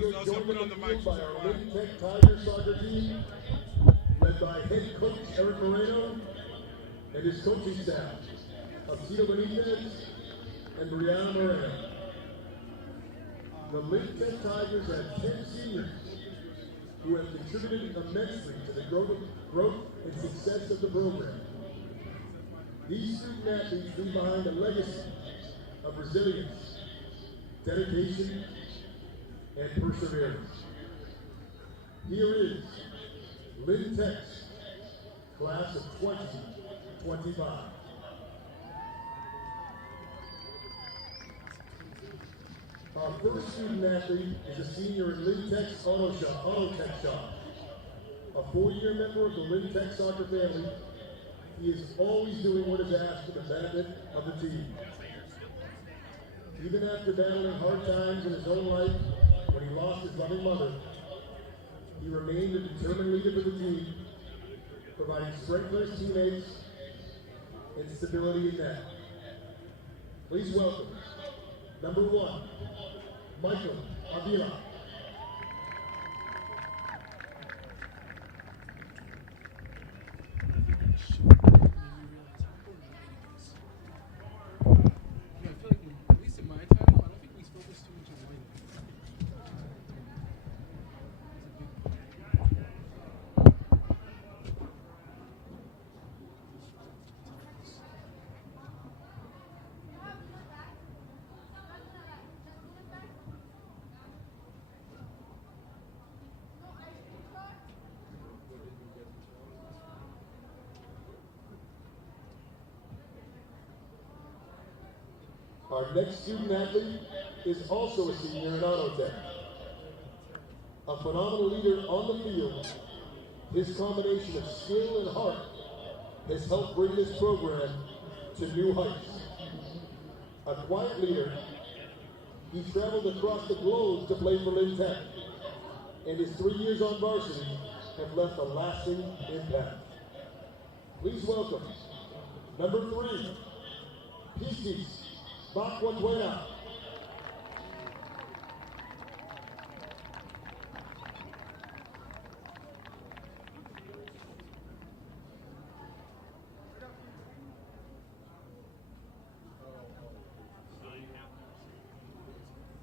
We are joined on the field by our LVTI Tigers soccer team, led by head coach Eric Moreno and his coaching staff of Tito Benitez and Brianna Moreno. The LVTI Tigers have 10 seniors who have contributed immensely to the growth and success of the program. These student athletes leave behind a legacy of resilience, dedication, and perseverance. Here is Lynn Tech's class of 2025. Our first student athlete is a senior in Lynn Tech's Auto Tech Shop. A 4-year member of the Lynn Tech soccer family, he is always doing what is asked for the benefit of the team. Even after battling hard times in his own life when he lost his loving mother, he remained a determined leader for the team, providing strength for his teammates and stability in net. Please welcome number 1, Michael Avila. Our next student athlete is also a senior in Auto Tech. A phenomenal leader on the field, his combination of skill and heart has helped bring this program to new heights. A quiet leader, he traveled across the globe to play for Lynn Tech, and his 3 years on varsity have left a lasting impact. Please welcome number 3, Pistis Bakwatwena.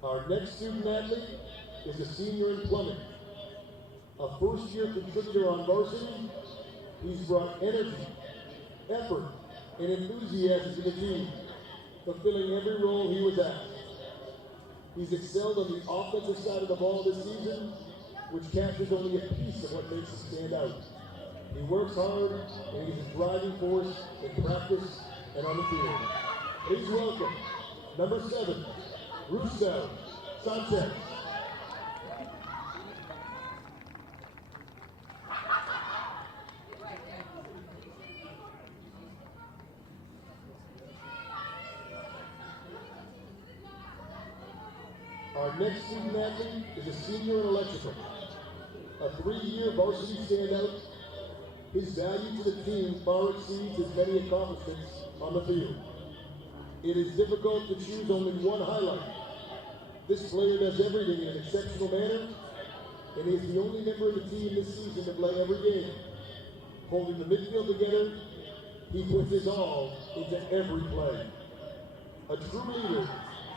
Our next student athlete is a senior in plumbing. A first-year contributor on varsity, he's brought energy, effort, and enthusiasm to the team, fulfilling every role he was asked. He's excelled on the offensive side of the ball this season, which captures only a piece of what makes him stand out. He works hard, and he's a driving force in practice and on the field. Please welcome number 7, Russo Sanchez. Our next student athlete is a senior in electrical. A 3-year varsity standout, his value to the team far exceeds his many accomplishments on the field. It is difficult to choose only one highlight. This player does everything in an exceptional manner, and he is the only member of the team this season to play every game. Holding the midfield together, he puts his all into every play. A true leader,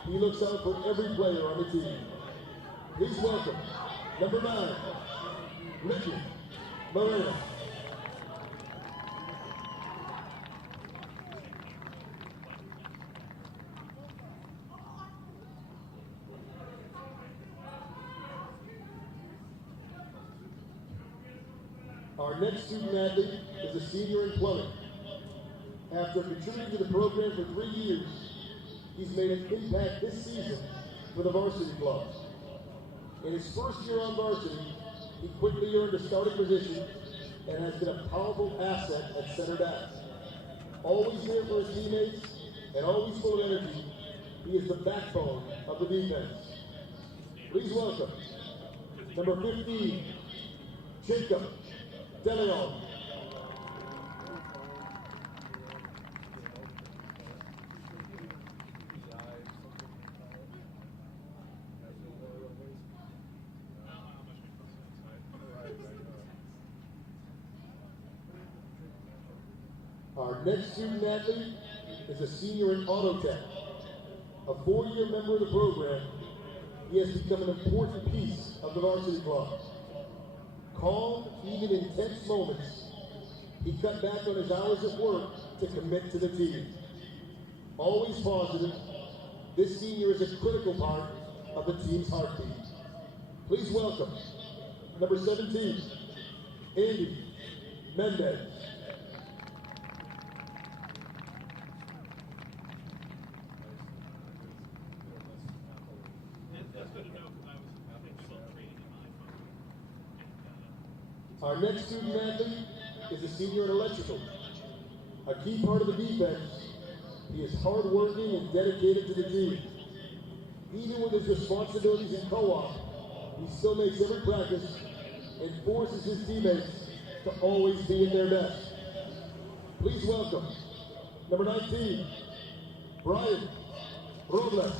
he looks out for every player on the team. Please welcome number 9, Ricky Moreno. Our next student athlete is a senior in plumbing. After contributing to the program for 3 years, he's made an impact this season for the varsity club. In his first year on varsity, he quickly earned a starting position and has been a powerful asset at center back. Always there for his teammates and always full of energy, he is the backbone of the defense. Please welcome number 15, Jacob DeLeon. Our next student athlete is a senior in auto tech. A 4-year member of the program, he has become an important piece of the varsity club. Calm, even in tense moments, he cut back on his hours of work to commit to the team. Always positive, this senior is a critical part of the team's heartbeat. Please welcome number 17, Andy Mendez. Our next student athlete is a senior in electrical. A key part of the defense, he is hardworking and dedicated to the team. Even with his responsibilities in co-op, he still makes every practice and forces his teammates to always be in their best. Please welcome number 19, Brian Robles.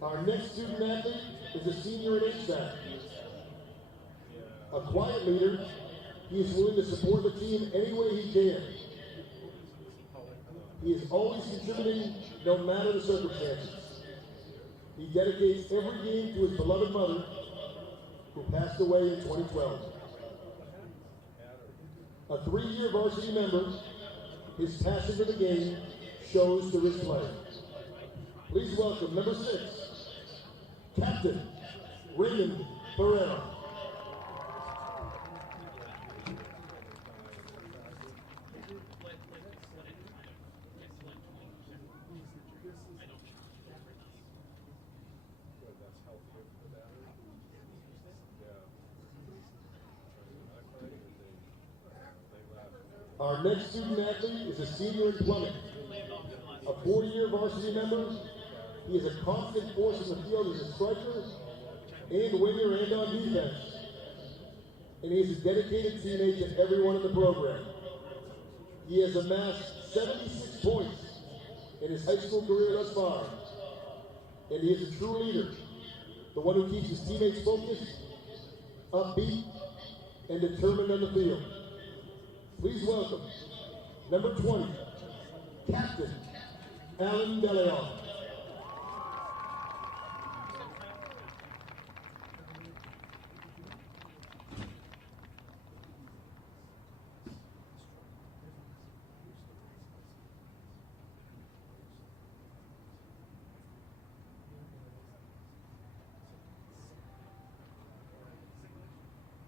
Our next student athlete is a senior in HVAC. A quiet leader, he is willing to support the team any way he can. He is always contributing no matter the circumstances. He dedicates every game to his beloved mother, who passed away in 2012. A 3-year varsity member, his passion for the game shows through his play. Please welcome number 6, Captain Raymond Ferreira. Our next student athlete is a senior in plumbing. A 4-year varsity member, he is a constant force in the field as a striker and winger and on defense. And he is a dedicated teammate to everyone in the program. He has amassed 76 points in his high school career thus far. And he is a true leader, the one who keeps his teammates focused, upbeat, and determined on the field. Please welcome number 20, Captain Alan DeLeon.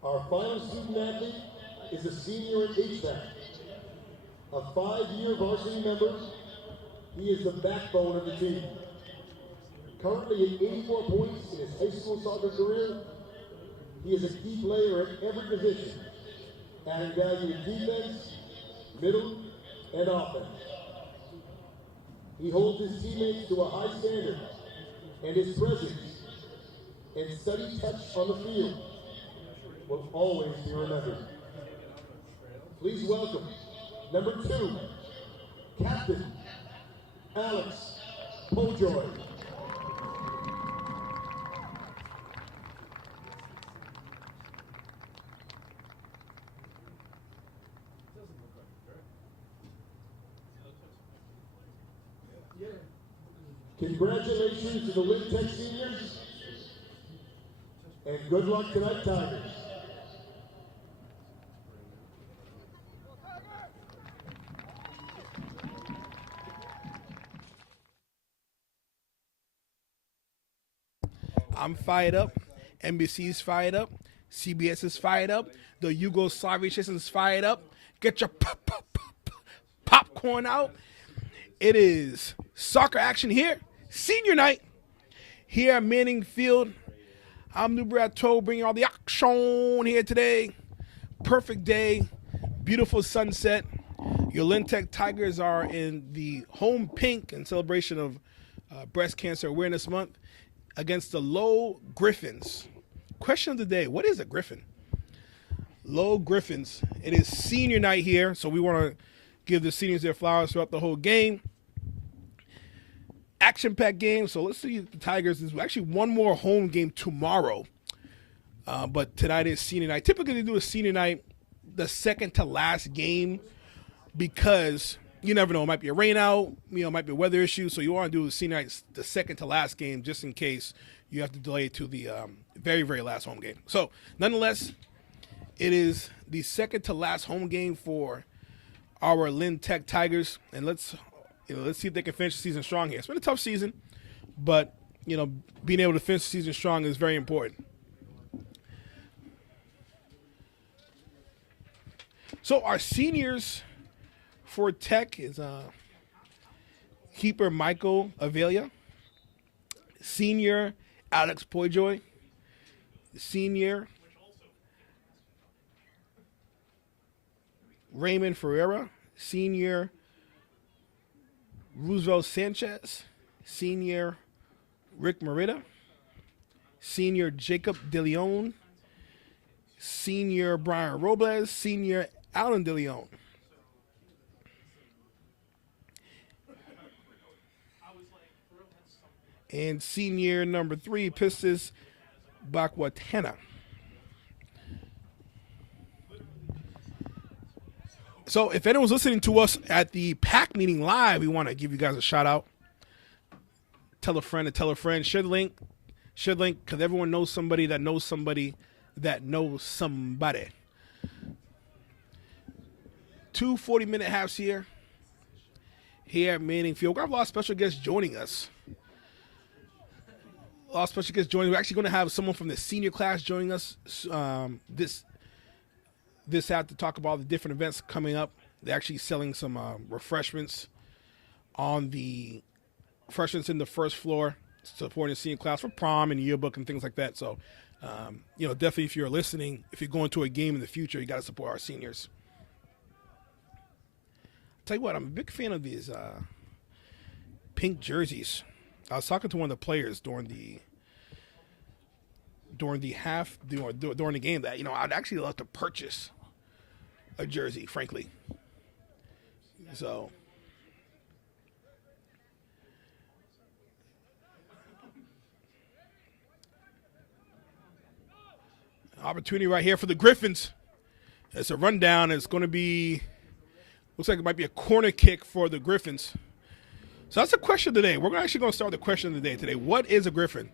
Our final student athlete is a senior in HVAC. A 5-year varsity member, he is the backbone of the team. Currently at 84 points in his high school soccer career, he is a key player at every position, adding value in defense, middle, and offense. He holds his teammates to a high standard, and his presence and steady touch on the field will always be remembered. Please welcome number 2, Captain Alex Pojoy. Congratulations to the Lynn Tech seniors, and good luck tonight, Tigers. I'm fired up. NBC's fired up. CBS is fired up. The Yugoslavian is fired up. Get your popcorn out. It is soccer action here. Senior night here at Manning Field. I'm Nubrato bringing all the action here today. Perfect day. Beautiful sunset. Your Lynn Tech Tigers are in the home pink in celebration of Breast Cancer Awareness Month against the Lowell Griffins. Question of the day, what is a Griffin? Lowell Griffins. It is senior night here, so we want to give the seniors their flowers throughout the whole game. Action-packed game, so let's see the Tigers. There's actually one more home game tomorrow, but tonight is senior night. Typically, they do a senior night the second to last game because you never know. It might be a rain out, it might be a weather issue, so you want to do the senior night the second to last game just in case you have to delay it to the very, very last home game. So, nonetheless, it is the second to last home game for our Lynn Tech Tigers, and let's see if they can finish the season strong here. It's been a tough season, but being able to finish the season strong is very important. So our seniors for Tech is keeper Michael Avelia, senior Alex Poijoy, senior Raymond Ferreira, senior Roosevelt Sanchez, senior Rick Merida, senior Jacob DeLeon, senior Brian Robles, senior Alan DeLeon. And senior number 3, Pistis Bakwatena. So if anyone's listening to us at the PAC meeting live, we want to give you guys a shout out. Tell a friend to tell a friend. Share the link. Share the link because everyone knows somebody that knows somebody that knows somebody. 2 40-minute halves here at Manning Field. We're going to have a lot of special guests joining us. We're actually going to have someone from the senior class joining us this out to talk about the different events coming up. They're actually selling some refreshments in the first floor, supporting the senior class for prom and yearbook and things like that. So, definitely if you're listening, if you're going to a game in the future, you got to support our seniors. I'll tell you what, I'm a big fan of these pink jerseys. I was talking to one of the players during the game that I'd actually love to purchase a jersey, frankly. So opportunity right here for the Griffins. It's a rundown. It's going to be, looks like it might be a corner kick for the Griffins. So that's the question today. We're actually going to start with the question of the day today. What is a Griffin?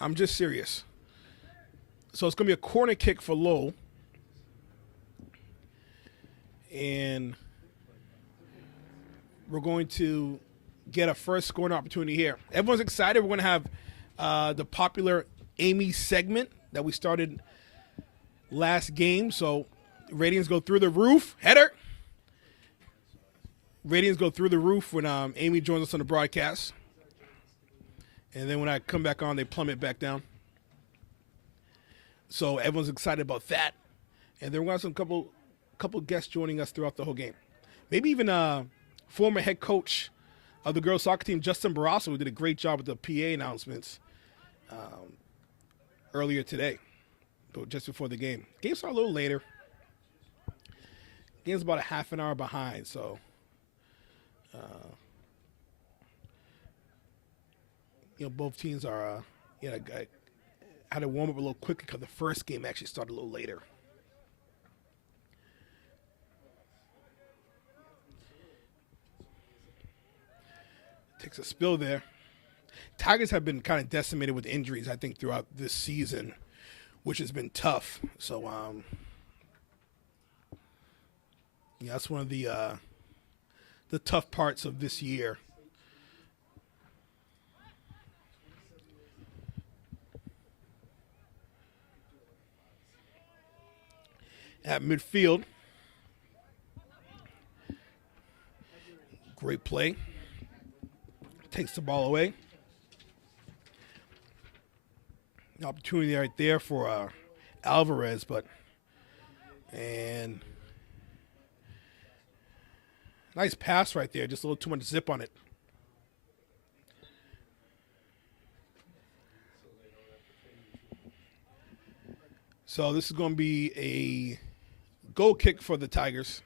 I'm just serious. So it's going to be a corner kick for Lowell. And we're going to get a first scoring opportunity here. Everyone's excited. We're going to have the popular Amy segment that we started last game. So ratings go through the roof. Header. Ratings go through the roof when Amy joins us on the broadcast. And then when I come back on, they plummet back down. So everyone's excited about that. And then we're going to have some couple guests joining us throughout the whole game. Maybe even former head coach of the girls soccer team, Justin Barrasso, who did a great job with the PA announcements earlier today, just before the game. Game started a little later. Game's about a half an hour behind, so both teams are had to warm up a little quicker because the first game actually started a little later. Takes a spill there. Tigers have been kind of decimated with injuries, I think, throughout this season, which has been tough. So, that's one of the tough parts of this year. At midfield, great play. Takes the ball away. Opportunity right there for Alvarez, and nice pass right there. Just a little too much zip on it. So this is going to be goal kick for the Tigers.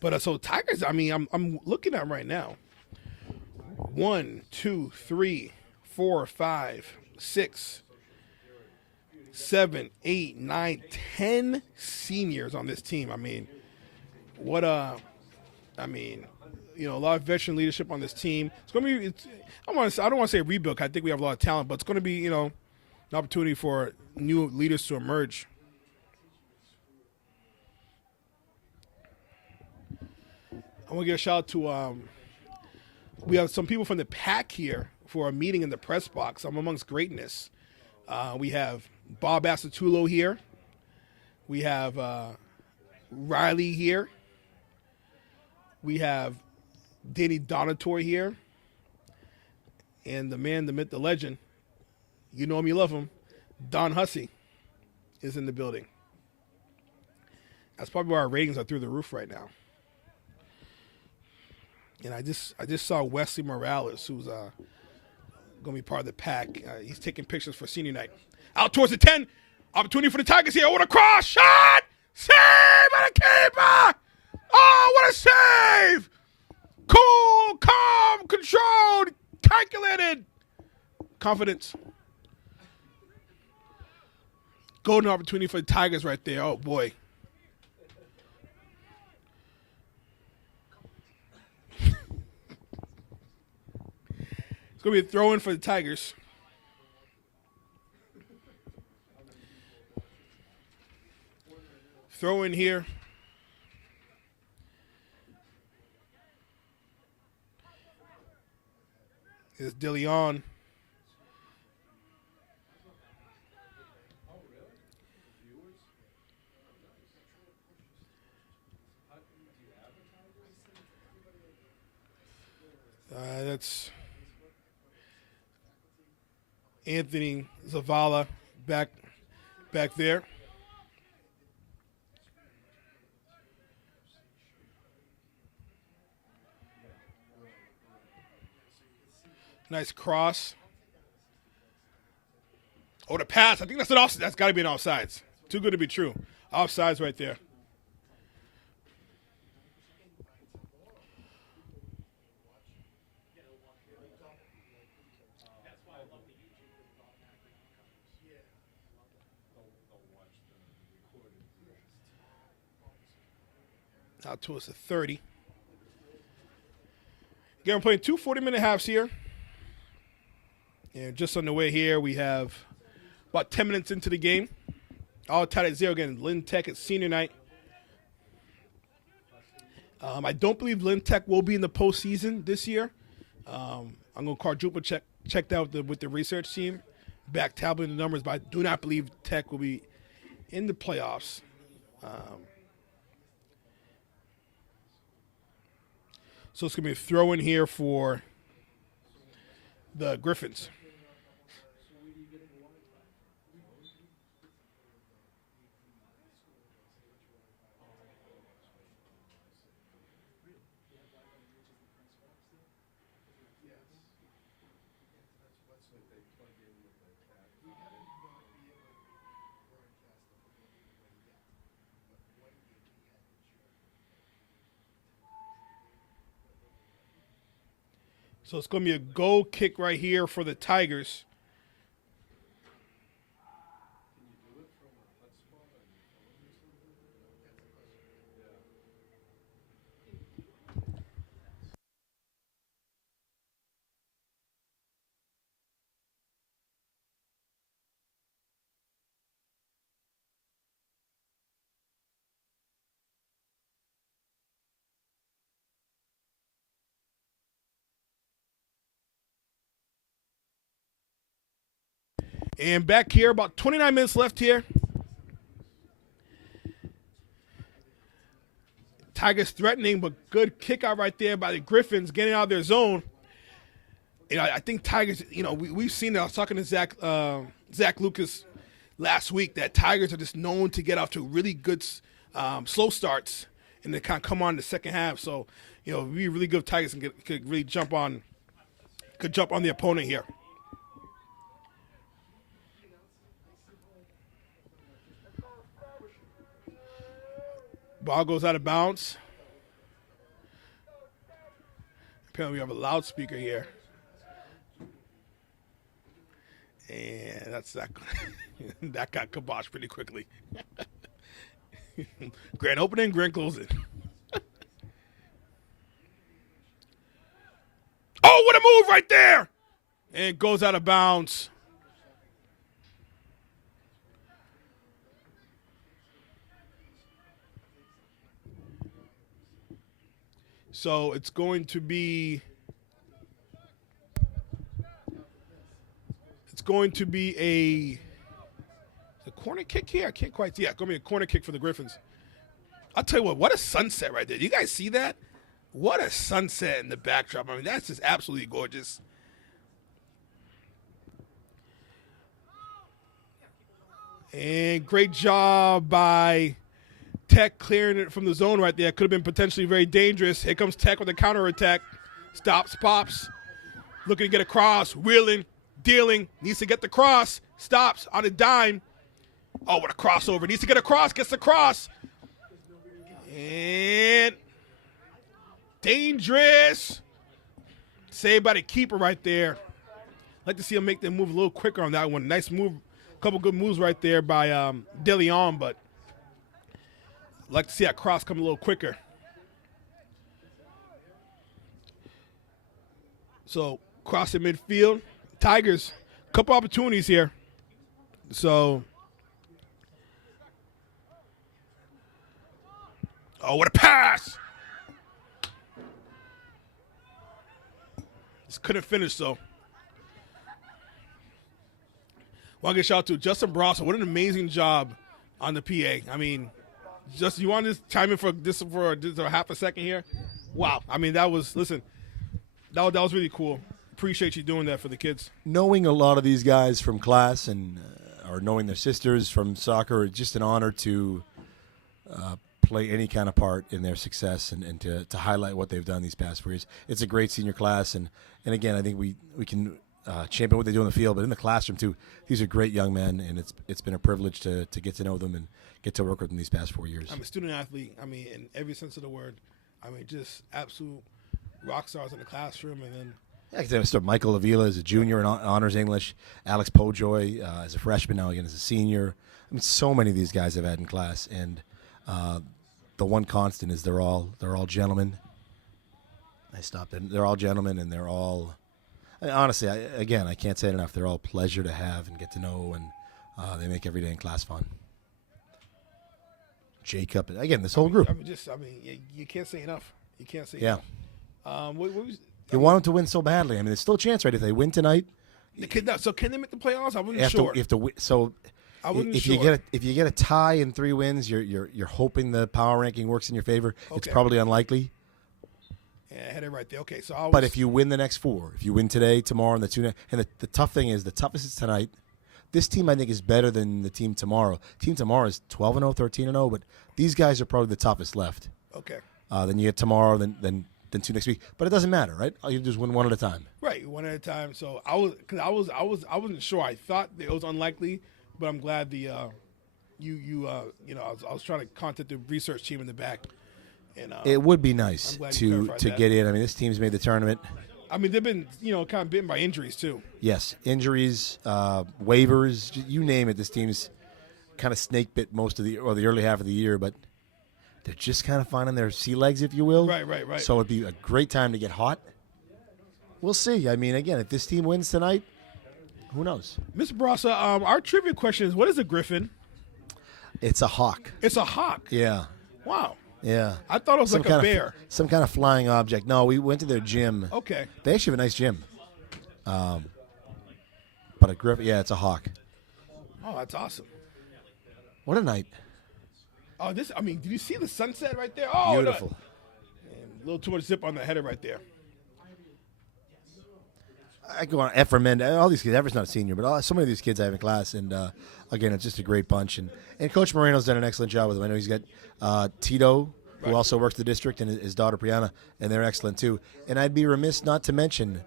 But so Tigers, I mean, I'm looking at 'em right now. 1, 2, 3, 4, 5, 6, 7, 8, 9, 10 seniors on this team. I mean, what a, I mean, a lot of veteran leadership on this team. It's gonna be. I don't want to say rebuild. I think we have a lot of talent, but it's gonna be an opportunity for new leaders to emerge. I want to give a shout out to. We have some people from the pack here for a meeting in the press box. I'm amongst greatness. We have Bob Asatulo here. We have Riley here. We have Danny Donator here. And the man, the myth, the legend, you know him, you love him, Don Hussey is in the building. That's probably why our ratings are through the roof right now. And I just saw Wesley Morales, who's going to be part of the pack. He's taking pictures for senior night. Out towards the 10. Opportunity for the Tigers here. What a cross. Shot. Save by the keeper. Oh, what a save. Cool, calm, controlled, calculated. Confidence. Golden opportunity for the Tigers right there. Oh, boy. It's going to be a throw-in for the Tigers. Throw in here. Is DeLeon. That's Anthony Zavala back there. Nice cross. Oh, the pass. I think that's an offside. That's got to be an offsides. Too good to be true. Offsides right there. Out to us at 30. Again, we're playing 2 40-minute halves here. And just on the way here, we have about 10 minutes into the game. All tied at 0 again. Lynn Tech at senior night. I don't believe Lynn Tech will be in the postseason this year. I'm going to quadruple check that with the research team. Back tabulating the numbers, but I do not believe Tech will be in the playoffs. So it's going to be a throw in here for the Griffins. So it's going to be a goal kick right here for the Tigers. And back here, about 29 minutes left here. Tigers threatening, but good kick out right there by the Griffins, getting out of their zone. I think Tigers, we've seen it. I was talking to Zach Lucas last week that Tigers are just known to get off to really good slow starts and they kind of come on in the second half. So, it'd be really good if Tigers could really jump on the opponent here. Ball goes out of bounds. Apparently we have a loudspeaker here. And that's that. That got kiboshed pretty quickly. Grand opening, grand closing. Oh, what a move right there! And goes out of bounds. So it's going to be a corner kick here. I can't quite see. Yeah, it's going to be a corner kick for the Griffins. I'll tell you what a sunset right there. You guys see that? What a sunset in the backdrop. I mean, that's just absolutely gorgeous. And great job by Tech clearing it from the zone right there. Could have been potentially very dangerous. Here comes Tech with a counterattack. Stops, pops. Looking to get across. Wheeling, dealing. Needs to get the cross. Stops on a dime. Oh, what a crossover. Needs to get across. Gets the cross. And dangerous. Saved by the keeper right there. I'd like to see him make them move a little quicker on that one. Nice move. A couple good moves right there by DeLeon, but I'd like to see that cross come a little quicker. So, cross in midfield. Tigers, a couple opportunities here. So, oh, what a pass! Just couldn't finish, though. Want to get shout out to Justin Brasso. What an amazing job on the PA. I mean, just you want to just chime in for a half a second here? Wow. I mean, that was really cool. Appreciate you doing that for the kids. Knowing a lot of these guys from class and or knowing their sisters from soccer, it's just an honor to play any kind of part in their success and to highlight what they've done these past 4 years. It's a great senior class, and again, I think we can champion what they do on the field, but in the classroom too. These are great young men, and it's been a privilege to get to know them and get to work with them these past 4 years. I'm a student athlete. I mean, in every sense of the word. I mean, just absolute rock stars in the classroom, and then. Yeah, because Michael Avila is a junior in honors English. Alex Pojoy as a freshman, now again as a senior. I mean, so many of these guys I've had in class, and the one constant is they're all gentlemen. I stopped it. They're all gentlemen, and they're all. Honestly, I can't say it enough. They're all pleasure to have and get to know, and they make every day in class fun. Jacob, again, this whole group. You can't say enough. You can't say enough. You want them to win so badly. I mean, there's still a chance, right? If they win tonight. So can they make the playoffs? I wasn't sure. If you get a tie in 3 wins, you're hoping the power ranking works in your favor. Okay. It's probably unlikely. Yeah, I had it right there. Okay, but if you win the next 4, if you win today, tomorrow, and the tough thing is, the toughest is tonight. This team, I think, is better than the team tomorrow. Team tomorrow is 12-0, 13-0, but these guys are probably the toughest left. Okay. Then you get tomorrow, then 2 next week. But it doesn't matter, right? All you do is win one at a time. Right, one at a time. So I wasn't sure. I thought it was unlikely, but I'm glad I was trying to contact the research team in the back. And, it would be nice to get in. I mean, this team's made the tournament. I mean, they've been kind of bitten by injuries too. Yes, injuries, waivers, you name it. This team's kind of snake bit most of the early half of the year, but they're just kind of finding their sea legs, if you will. Right. So it'd be a great time to get hot. We'll see. I mean, again, if this team wins tonight, who knows? Mr. Barasa, our trivia question is: what is a griffin? It's a hawk. It's a hawk. Yeah. Wow. Yeah. I thought it was like a bear. Some kind of flying object. No, we went to their gym. Okay. They actually have a nice gym. But a griffin, yeah, it's a hawk. Oh, that's awesome. What a night. Oh, did you see the sunset right there? Oh, beautiful. A little too much zip on the header right there. I go on Ephraim, all these kids. Everett's not a senior, but so many of these kids I have in class, and again, it's just a great bunch. And Coach Moreno's done an excellent job with them. I know he's got Tito, who also works the district, and his daughter Brianna, and they're excellent too. And I'd be remiss not to mention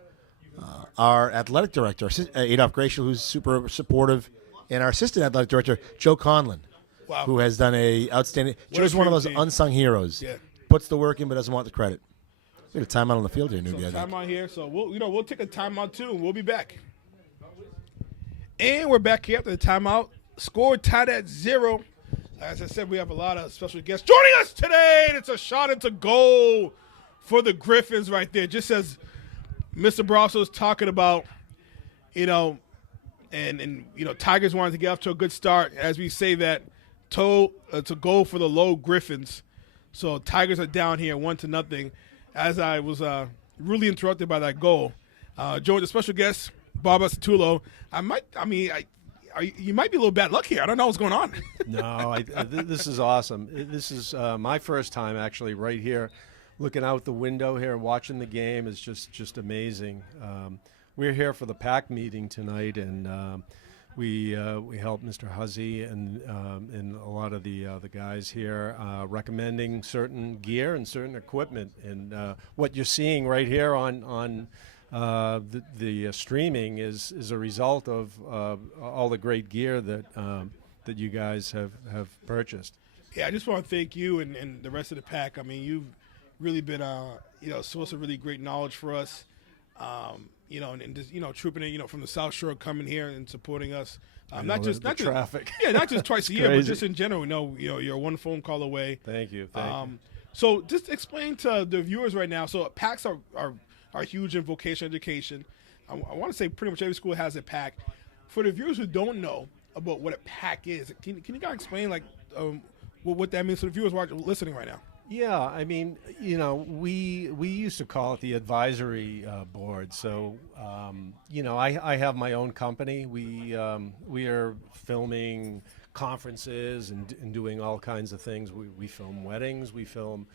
our athletic director, Adolph Gracial, who's super supportive, and our assistant athletic director, Joe Conlon. Wow. who has done a outstanding. What a Joe's one of dream those team. unsung heroes. Yeah. Puts the work in but doesn't want the credit. We got a timeout on the field here, newbie. I think. Timeout here, so we'll take a timeout too, and we'll be back. And we're back here after the timeout. Score tied at 0. As I said, we have a lot of special guests joining us today. And it's a shot into goal for the Griffins right there. Just as Mr. Brasso was talking about, and Tigers wanted to get off to a good start. As we say that, to goal for the Lowell Griffins. So Tigers are down here 1-0. As I was really interrupted by that goal, joined the special guest, Bob Satullo. You might be a little bad luck here. I don't know what's going on. No, this is awesome. This is my first time actually right here, looking out the window here and watching the game is just amazing. We're here for the PAC meeting tonight, and we helped Mr. Huzzy and a lot of the guys here recommending certain gear and certain equipment. And what you're seeing right here on the streaming is a result of all the great gear that you guys have purchased. Yeah, I just want to thank you and the rest of the PAC. I mean, you've really been source of really great knowledge for us. And just trooping in, from the South Shore, coming here and supporting us. Not just traffic. Yeah, not just twice a year, crazy. but just in general. You're one phone call away. Thank you. Thank you. So just explain to the viewers right now. So PACs are huge in vocational education. I want to say pretty much every school has a PAC. For the viewers who don't know about what a PAC is, can you guys explain what that means to the viewers listening right now? Yeah, I mean, we used to call it the advisory board. So, I have my own company. We are filming conferences and doing all kinds of things. We film weddings. We film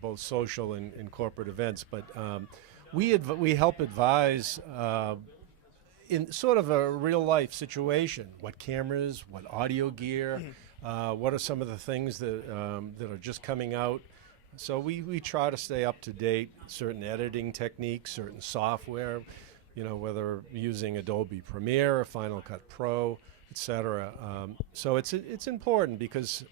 both social and corporate events. But we help advise in sort of a real life situation. What cameras, what audio gear, what are some of the things that are just coming out. So we try to stay up to date, certain editing techniques, certain software, whether using Adobe Premiere or Final Cut Pro, etc. So it's important because,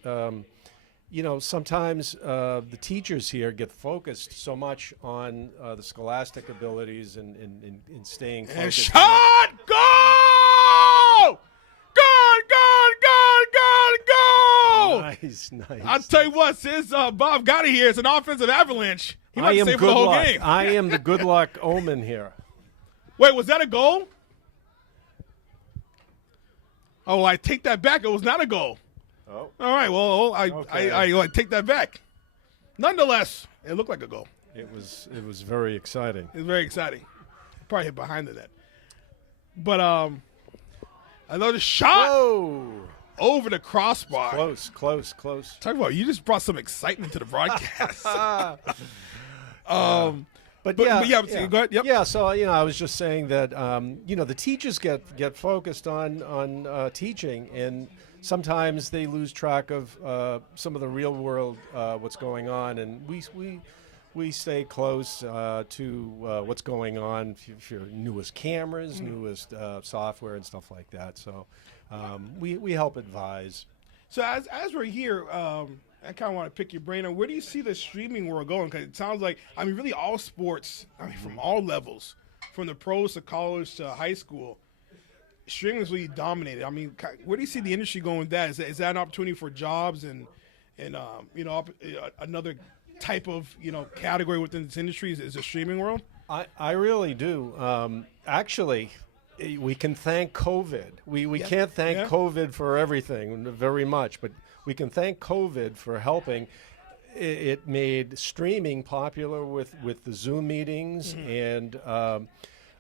sometimes the teachers here get focused so much on the scholastic abilities and staying focused. And shot! Go! Go! Nice. I'll tell you what, since Bob got it here, it's an offensive avalanche. He might I am stay for good the whole luck. game. I am the good luck omen here. Wait, was that a goal? Oh, I take that back. It was not a goal. Oh. All right, well, Okay. I take that back. Nonetheless, it looked like a goal. It was very exciting. It was very exciting. Probably hit behind the net. But another shot Whoa! over the crossbar. Close. Talk about you just brought some excitement to the broadcast. But Go ahead. Yep. Yeah. So I was just saying that the teachers get focused on teaching, and sometimes they lose track of some of the real world what's going on, and we stay close to what's going on if your newest cameras, newest software, and stuff like that. So we help advise. So as we're here, I kind of want to pick your brain on where do you see the streaming world going? Because it sounds like, really all sports, from all levels, from the pros to college to high school, streaming is really dominated. Where do you see the industry going with that? Is that an opportunity for jobs and another type of category within this industry is the streaming world? I really do. Actually, we can thank COVID. We can't thank COVID for everything very much, but we can thank COVID for helping. It made streaming popular with the Zoom meetings, and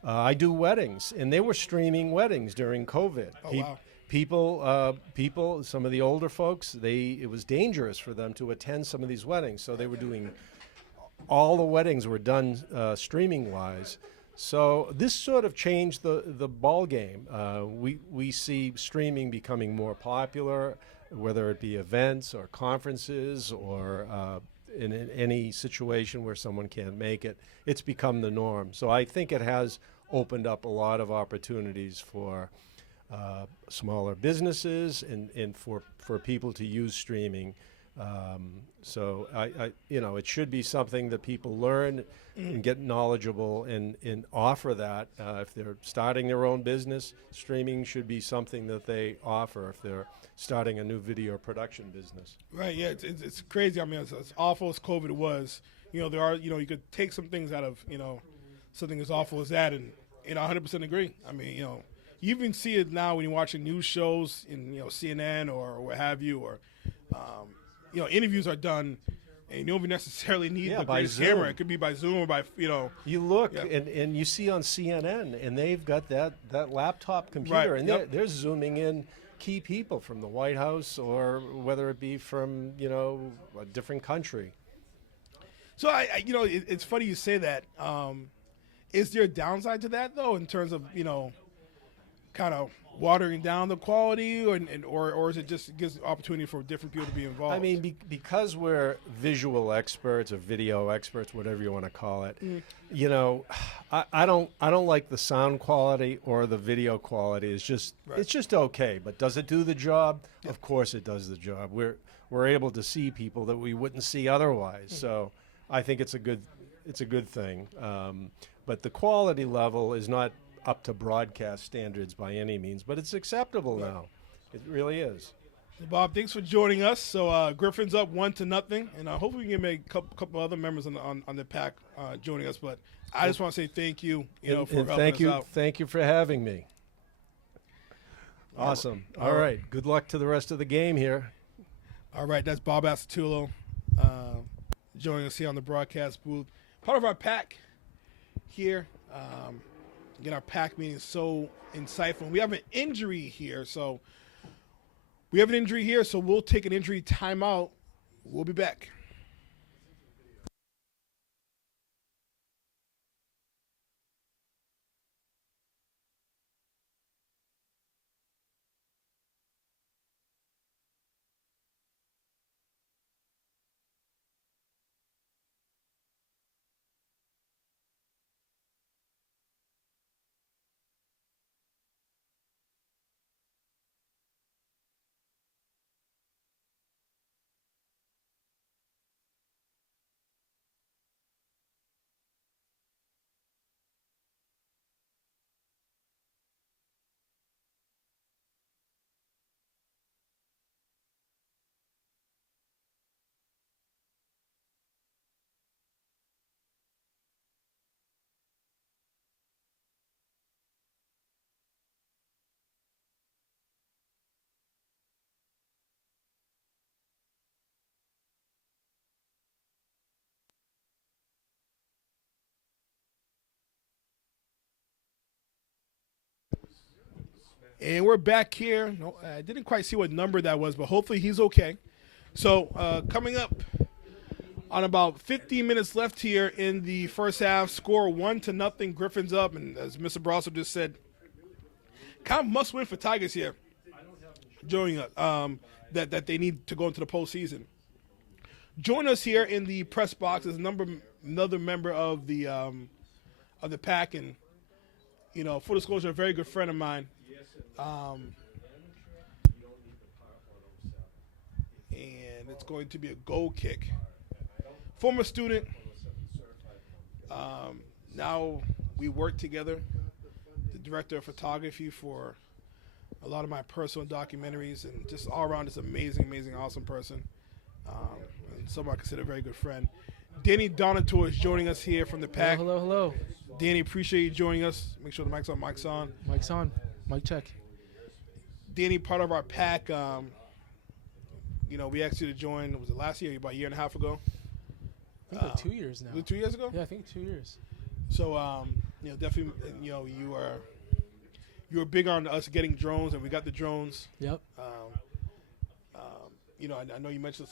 I do weddings, and they were streaming weddings during COVID. Wow. People, some of the older folks, it was dangerous for them to attend some of these weddings, so they were doing. All the weddings were done streaming-wise. So this sort of changed the ball game. We see streaming becoming more popular, whether it be events or conferences or in any situation where someone can't make it. It's become the norm. So I think it has opened up a lot of opportunities for smaller businesses and for people to use streaming. So it should be something that people learn and get knowledgeable and offer that. If they're starting their own business, streaming should be something that they offer if they're starting a new video production business. Right, yeah, it's crazy. I mean, as awful as COVID was, there are, you could take some things out of, something as awful as that, and, I 100% agree. I mean, you even see it now when you're watching news shows in, CNN or what have you, or, interviews are done, and you don't even necessarily need the greatest camera. It could be by Zoom or by, You look, and you see on CNN, and they've got that laptop computer, right. and they're zooming in key people from the White House or whether it be from, a different country. So, it's funny you say that. Is there a downside to that, though, in terms of, kind of watering down the quality, or is it just gives opportunity for different people to be involved? I mean, because we're visual experts or video experts, whatever you want to call it, I don't like the sound quality or the video quality. It's just okay. But does it do the job? Yeah. Of course it does the job. We're able to see people that we wouldn't see otherwise. So I think it's a good thing. But the quality level is not up to broadcast standards by any means, but it's acceptable now. It really is. Bob, thanks for joining us. So Griffin's up 1-0, and hopefully we can make a couple other members on the pack joining us. But I just want to say thank you, for helping us out. Thank you for having me. Awesome. All right. Good luck to the rest of the game here. All right, that's Bob Asatullo joining us here on the broadcast booth. Part of our pack here. Again, our pack meeting is so insightful. We have an injury here, so we'll take an injury timeout. We'll be back. And we're back here. No, I didn't quite see what number that was, but hopefully he's okay. So coming up on about 15 minutes left here in the first half, score 1-0. Griffin's up, and as Mr. Brasso just said, kind of must win for Tigers here. Joining us, that they need to go into the postseason. Join us here in the press box is another member of the pack, and full disclosure, a very good friend of mine. And it's going to be a goal kick. Former student. Now we work together. The director of photography for a lot of my personal documentaries, and just all around this amazing, awesome person. And someone I consider a very good friend. Danny Donator is joining us here from the pack. Hello. Danny, appreciate you joining us. Make sure the mic's on. Mic's on. Mic's on. Mic check. Danny, part of our pack. We asked you to join. Was it last year? About a year and a half ago? I think like 2 years now. Was it 2 years ago? Yeah, I think 2 years. So, definitely, you were big on us getting drones, and we got the drones. Yep. I know you mentioned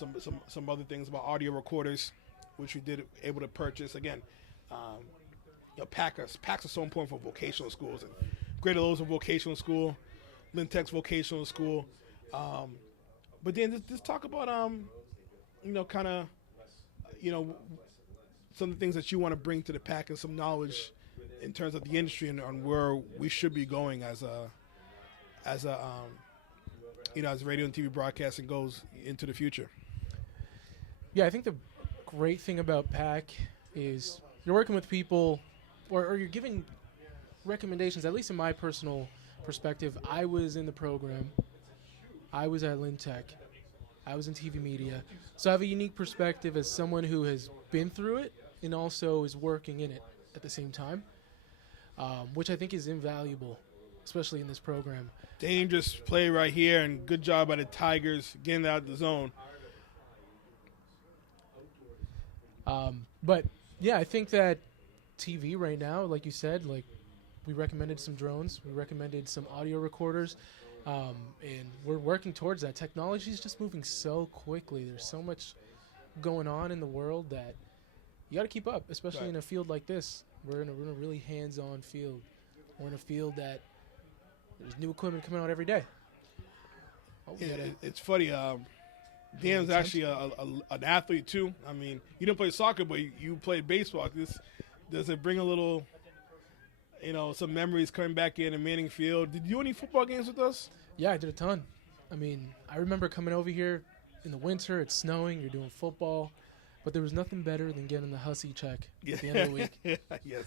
some other things about audio recorders, which we did able to purchase. Again, packs are so important for vocational schools. And Greater Lowell's a vocational school, Lynn Tech's vocational school. But then just talk about some of the things that you want to bring to the pack and some knowledge in terms of the industry and on where we should be going as as a as radio and TV broadcasting goes into the future. Yeah, I think the great thing about PAC is you're working with people, or you're giving recommendations. At least in my personal perspective, I was in the program. I was at Lintech. I was in TV media. So I have a unique perspective as someone who has been through it and also is working in it at the same time, which I think is invaluable, especially in this program. Dangerous play right here, and good job by the Tigers getting out of the zone. But yeah, I think that TV right now, like you said, like we recommended some drones, we recommended some audio recorders, and we're working towards that. Technology is just moving so quickly. There's so much going on in the world that you got to keep up, especially in a field like this. We're in a really hands-on field. We're in a field that there's new equipment coming out every day. It's funny. Dan's actually an athlete too. I mean, you didn't play soccer, but you played baseball. Does it bring a little, some memories coming back in Manning Field? Did you do any football games with us? Yeah, I did a ton. I mean, I remember coming over here in the winter. It's snowing. You're doing football, but there was nothing better than getting the hussy check at the end of the week. Yes.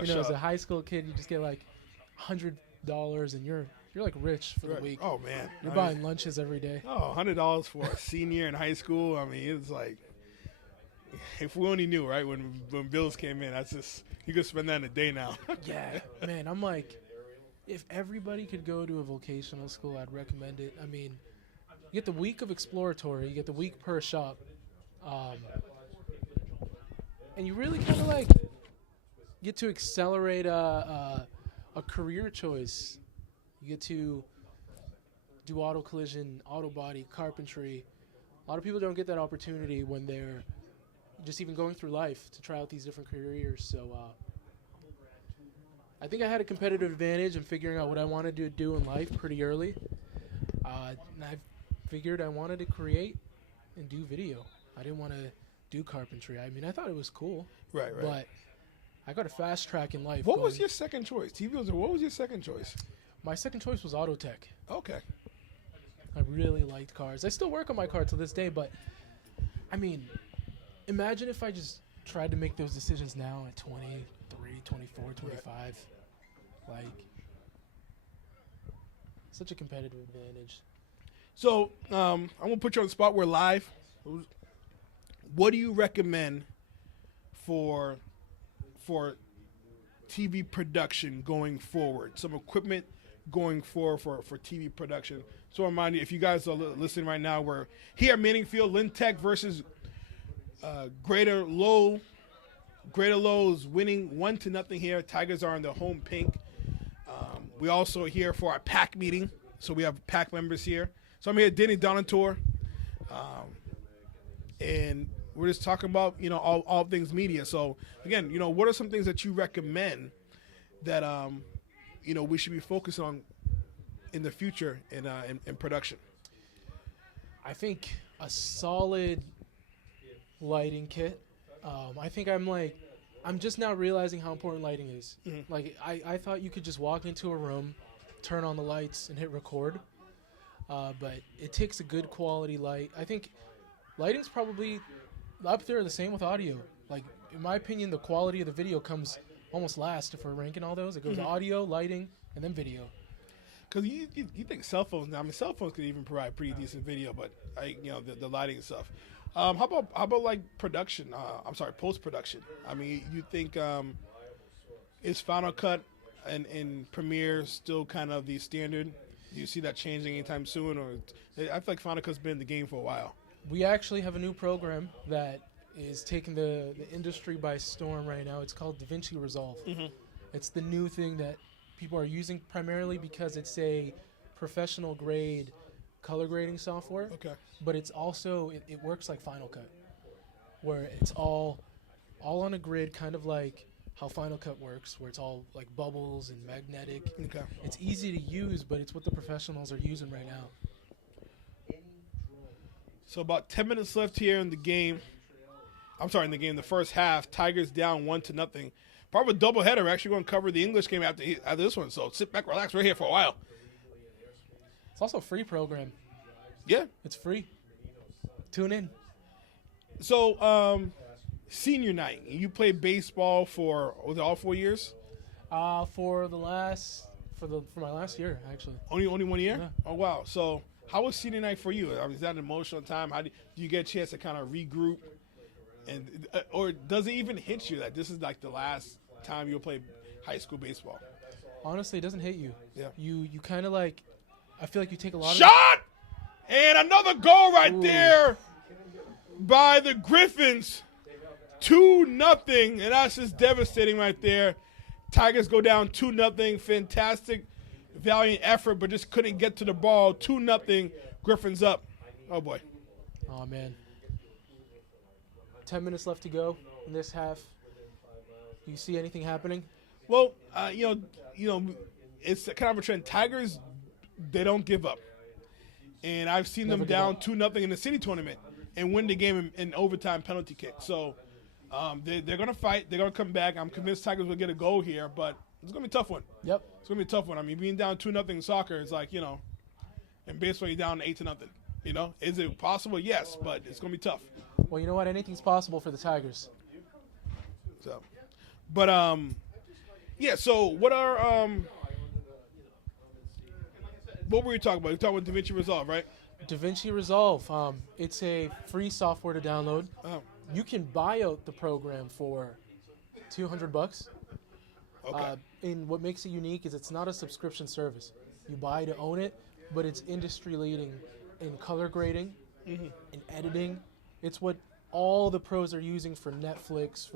As a high school kid, you just get like $100, and you're like rich for the week. Oh man, You're buying lunches every day. Oh, $100 for a senior in high school. I mean, it's like, if we only knew, right, when bills came in, that's just, you could spend that in a day now. Yeah, man, I'm like, if everybody could go to a vocational school, I'd recommend it. I mean, you get the week of exploratory, you get the week per shop, and you really kind of like get to accelerate a career choice. You get to do auto collision, auto body, carpentry. A lot of people don't get that opportunity when they're just even going through life to try out these different careers. So I think I had a competitive advantage in figuring out what I wanted to do in life pretty early. And I figured I wanted to create and do video. I didn't want to do carpentry. I mean, I thought it was cool. Right. But I got a fast track in life. What was your second choice? What was your second choice? My second choice was auto tech. Okay. I really liked cars. I still work on my car to this day, but I mean, imagine if I just tried to make those decisions now at 23, 24, 25. Like, such a competitive advantage. So, I'm going to put you on the spot. We're live. What do you recommend for TV production going forward? Some equipment going forward for TV production. So, remind you, if you guys are listening right now, we're here at Manning Field, Lintech versus Greater Lowell. Greater Lowell is winning 1-0 here. Tigers are in the home pink. We also here for our PAC meeting. So we have PAC members here. So I'm here, Denny Donator. And we're just talking about, all things media. So again, what are some things that you recommend that, we should be focused on in the future in production? I think a solid lighting kit. I think I'm just now realizing how important lighting is. Mm-hmm. Like I thought you could just walk into a room, turn on the lights, and hit record. But it takes a good quality light. I think lighting's probably up there the same with audio. Like in my opinion, the quality of the video comes almost last if we're ranking all those. It goes audio, lighting, and then video. Because you think cell phones now? I mean, cell phones could even provide pretty decent video, but the lighting and stuff. How about like production? Post production. I mean, you think is Final Cut and Premiere still kind of the standard? Do you see that changing anytime soon, or I feel like Final Cut's been in the game for a while? We actually have a new program that is taking the industry by storm right now. It's called DaVinci Resolve. Mm-hmm. It's the new thing that people are using primarily because it's a professional grade color grading software. Okay. But it's also it works like Final Cut, where it's all on a grid, kind of like how Final Cut works, where it's all like bubbles and magnetic. Okay. It's easy to use, but it's what the professionals are using right now. So about 10 minutes left here in the game. The first half. Tigers down 1-0. part of a doubleheader. We're actually going to cover the English game after this one. So sit back, relax. We're here for a while. It's also a free program. Yeah. It's free. Tune in. So, senior night. You played baseball for, was it all 4 years? For my last year, actually. Only 1 year? Yeah. Oh, wow. So, how was senior night for you? I mean, is that an emotional time? How do you get a chance to kind of regroup? And or does it even hit you that this is like the last time you'll play high school baseball? Honestly, it doesn't hit you. Yeah. You kind of like, I feel like you take a lot Shot! And another goal right Ooh. there by the Griffins. 2-0. And that's just devastating right there. Tigers go down 2-0. Fantastic, valiant effort, but just couldn't get to the ball. 2-0. Griffins up. Oh, boy. Oh, man. 10 minutes left to go in this half. Do you see anything happening? Well, you know, it's kind of a trend. Tigers, they don't give up. And I've seen Never them give down up. 2-0 in the city tournament and win the game in overtime penalty kick. So they're going to fight. They're going to come back. I'm convinced Tigers will get a goal here, but it's going to be a tough one. Yep. It's going to be a tough one. I mean, being down 2-0 in soccer is like, you know, in baseball you're down 8-0. You know, is it possible? Yes, but it's going to be tough. Well, you know what? Anything's possible for the Tigers. So, but yeah. So what are what were you talking about? You're talking about DaVinci Resolve, right? DaVinci Resolve. It's a free software to download. Oh, You can buy out the program for $200. okay. And what makes it unique is it's not a subscription service. You buy to own it, but it's industry leading in color grading, in editing. It's what all the pros are using for Netflix.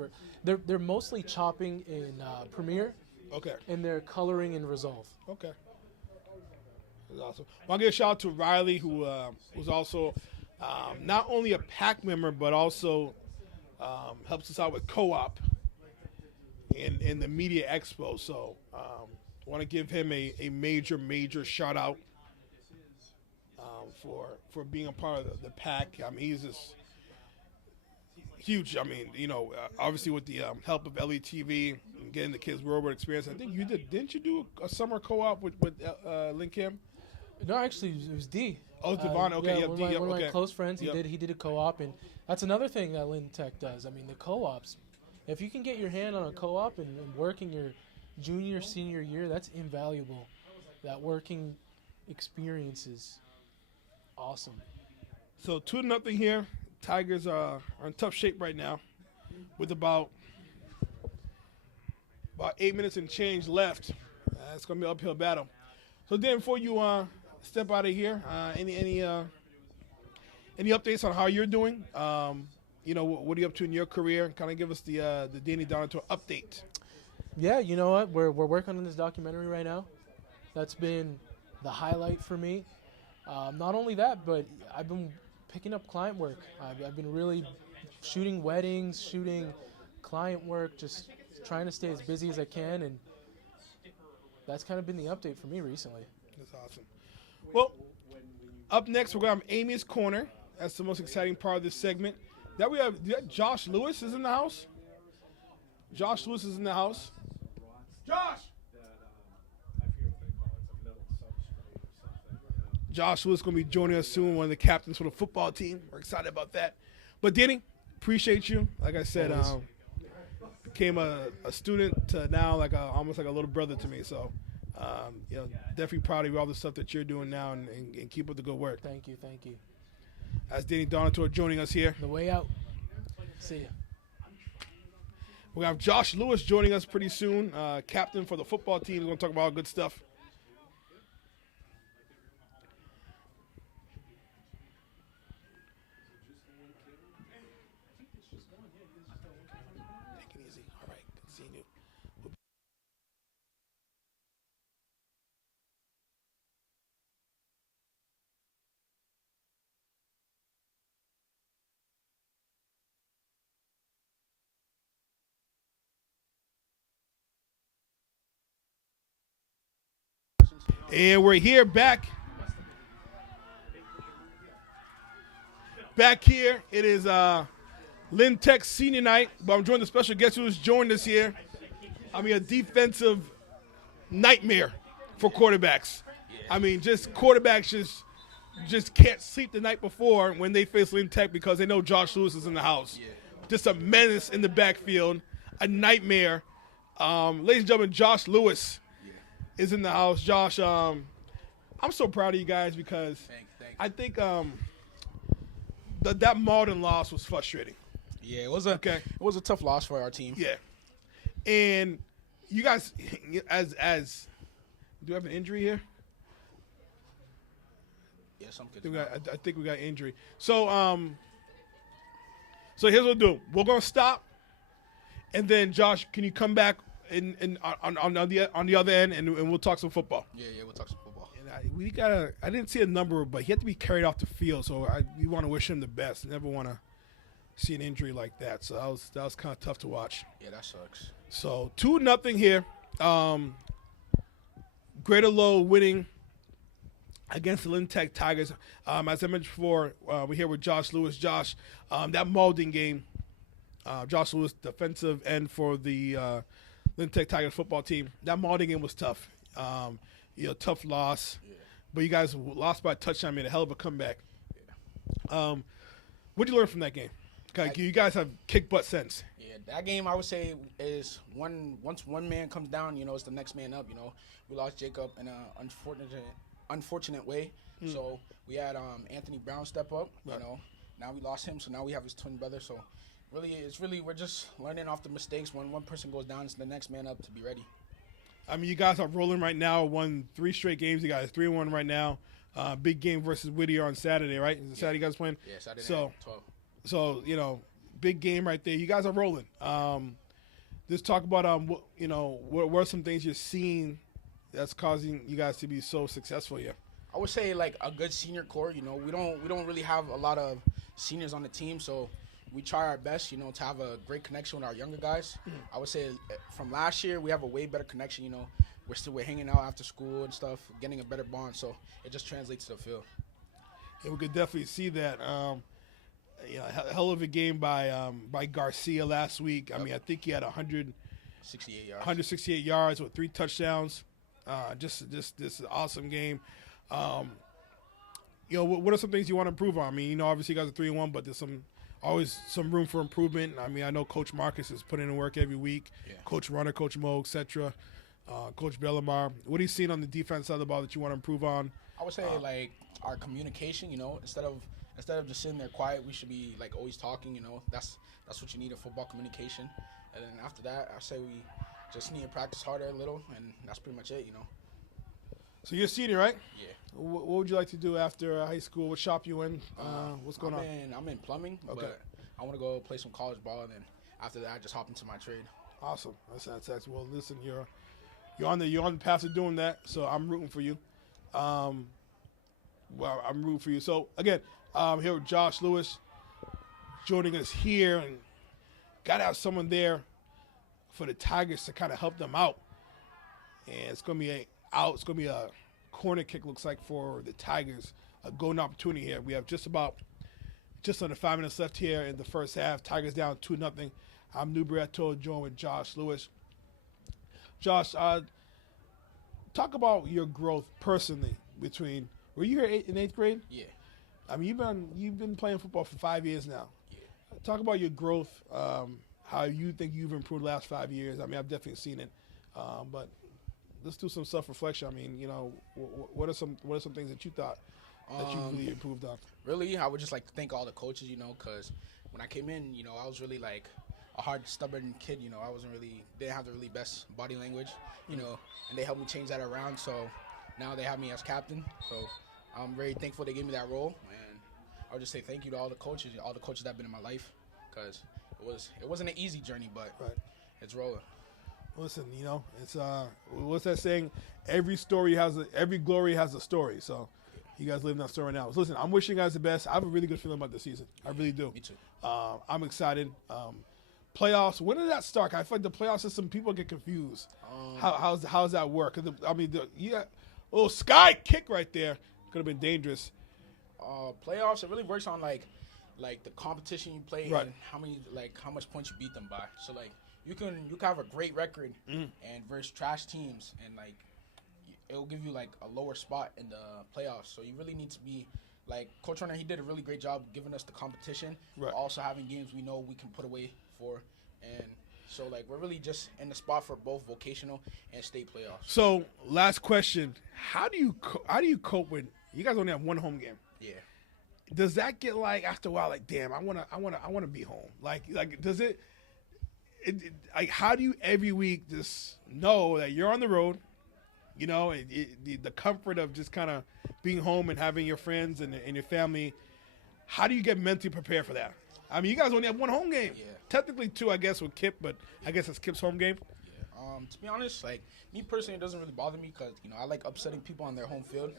They're mostly chopping in Premiere, Okay. and they're coloring in Resolve. Okay. That's awesome. Well, I'll give a shout out to Riley, who was also not only a PAC member, but also helps us out with co-op in the Media Expo. So I want to give him a major shout out for being a part of the PAC. I mean, he's just huge. I mean, you know, obviously with the help of LVTI and getting the kids real world experience. I think you didn't you do a summer co-op with Lin Kim? No, actually, it was D. Oh, Devon. Okay, yeah, one D. of my Okay. close friends. Yep. He did a co-op, and that's another thing that Lin Tech does. I mean, the co-ops. If you can get your hand on a co-op and work in your junior, senior year, that's invaluable. That working experience is awesome. So 2-0 here. Tigers are in tough shape right now, with about 8 minutes and change left. It's gonna be an uphill battle. So then, before you step out of here, any updates on how you're doing? You know, what are you up to in your career? Kind of give us the Danny Donato update. Yeah, you know what? We're working on this documentary right now. That's been the highlight for me. Not only that, but I've been picking up client work. I've been really shooting weddings, shooting client work, just trying to stay as busy as I can, and that's kind of been the update for me recently. That's awesome. Well, up next, we're going to have Amy's Corner. That's the most exciting part of this segment. That we have Josh Lewis is in the house. Josh Lewis is in the house. Josh! Josh Lewis is going to be joining us soon, one of the captains for the football team. We're excited about that. But Danny, appreciate you. Like I said, became a student to now almost like a little brother to me. So, you know, definitely proud of you, all the stuff that you're doing now, and keep up the good work. Thank you. That's Danny Donato joining us here. The way out. See ya. We're going to have Josh Lewis joining us pretty soon, captain for the football team. We're going to talk about all good stuff. Take it easy. All right. Good seeing you. And we're here back here. It is Lynn Tech senior night, but I'm joined the special guest who has joined us here. I mean, a defensive nightmare for quarterbacks. I mean, just quarterbacks just can't sleep the night before when they face Lynn Tech because they know Josh Lewis is in the house. Just a menace in the backfield, a nightmare. Ladies and gentlemen, Josh Lewis is in the house. Josh, I'm so proud of you guys because I think that Malden loss was frustrating. Yeah, it was a tough loss for our team. Yeah, and you guys, as do you have an injury here? Yes, I'm good. I think we got injury. So so here's what we'll do. We're gonna stop, and then Josh, can you come back on the other end, and we'll talk some football. Yeah, we'll talk some football. And I didn't see a number, but he had to be carried off the field, so we want to wish him the best. Never want to see an injury like that. So that was kind of tough to watch. Yeah, that sucks. So 2-0 here. Greater Lowell winning against the Lynn Tech Tigers. As I mentioned before, we're here with Josh Lewis. Josh, that Malden game, Josh Lewis, defensive end for the Lynn Tech Tigers football team. That Malden game was tough. Tough loss. Yeah. But you guys lost by a touchdown, made a hell of a comeback. Yeah. What'd you learn from that game? You guys have kicked butt since. Yeah, that game I would say is once one man comes down, it's the next man up. We lost Jacob in an unfortunate way. So we had Anthony Brown step up. Right. Now we lost him, so now we have his twin brother. So really we're just learning off the mistakes. When one person goes down, it's the next man up to be ready. I mean, you guys are rolling right now. Won 3 straight games. You guys 3-1 right now. Big game versus Whittier on Saturday, right? Is it Saturday you guys playing? Yeah, Saturday night, 12. So, big game right there. You guys are rolling. Just talk about what are some things you're seeing that's causing you guys to be so successful here? I would say like a good senior core. We don't really have a lot of seniors on the team, so we try our best, to have a great connection with our younger guys. I would say from last year, we have a way better connection. We're hanging out after school and stuff, getting a better bond. So it just translates to the field. Yeah, we could definitely see that. Hell of a game by Garcia last week. I mean, I think he had 168 yards with 3 touchdowns. Just this awesome game. What are some things you want to improve on? I mean, obviously you guys are 3-1, but there's always some room for improvement. I mean, I know Coach Marcus is putting in work every week. Yeah. Coach Runner, Coach Mo, etc. Coach Bellamar. What are you seeing on the defense side of the ball that you want to improve on? I would say like our communication. Instead of just sitting there quiet, we should be like always talking. That's what you need in football, communication. And then after that, I say we just need to practice harder a little, and that's pretty much it. So you're a senior, right? Yeah. What would you like to do after high school? What shop you in? What's going on? I'm in plumbing, but I want to go play some college ball, and then after that, I just hop into my trade. Awesome. That's excellent. Well, listen, you're on the path of doing that, so I'm rooting for you. I'm rooting for you. So again, here with Josh Lewis joining us here, and got to have someone there for the Tigers to kind of help them out. And it's gonna be a corner kick, looks like, for the Tigers. A golden opportunity here. We have just under 5 minutes left here in the first half. Tigers down 2-0. I'm Nubriato, joined with Josh Lewis. Josh, talk about your growth personally between. Were you here in 8th grade? Yeah. I mean, you've been playing football for 5 years now. Yeah. Talk about your growth. How you think you've improved the last 5 years. I mean, I've definitely seen it, but let's do some self-reflection. I mean, what are some things that you thought that you really improved on? Really, I would just like to thank all the coaches, because when I came in, I was really like a hard, stubborn kid. I didn't have the really best body language, and they helped me change that around. So now they have me as captain. So I'm very thankful they gave me that role, and I would just say thank you to all the coaches that have been in my life, because it wasn't an easy journey, but it's rolling. Listen, it's what's that saying? Every glory has a story. So you guys live in that story right now. So listen, I'm wishing you guys the best. I have a really good feeling about this season. I really do. Me too. I'm excited. Playoffs. When did that start? I feel like the playoff system, people get confused. How's that work? Sky kick right there could have been dangerous. Playoffs. It really works on like the competition you play, right, and how much points you beat them by. So like you can have a great record and versus trash teams, and like it'll give you like a lower spot in the playoffs. So you really need to be like Coach Turner. He did a really great job giving us the competition, Right. but also having games we know we can put away for, and so like we're really just in the spot for both vocational and state playoffs. So, last question: how do you cope with you guys only have one home game? Yeah. Does that get like after a while like, damn, I wanna be home? Like does it like how do you every week just know that you're on the road? You know, the comfort of just kind of being home and having your friends and your family. How do you get mentally prepared for that? I mean, you guys only have one home game. Yeah. Technically two, I guess, with Kip, but I guess it's Kip's home game. To be honest, like me personally, it doesn't really bother me because I like upsetting people on their home field.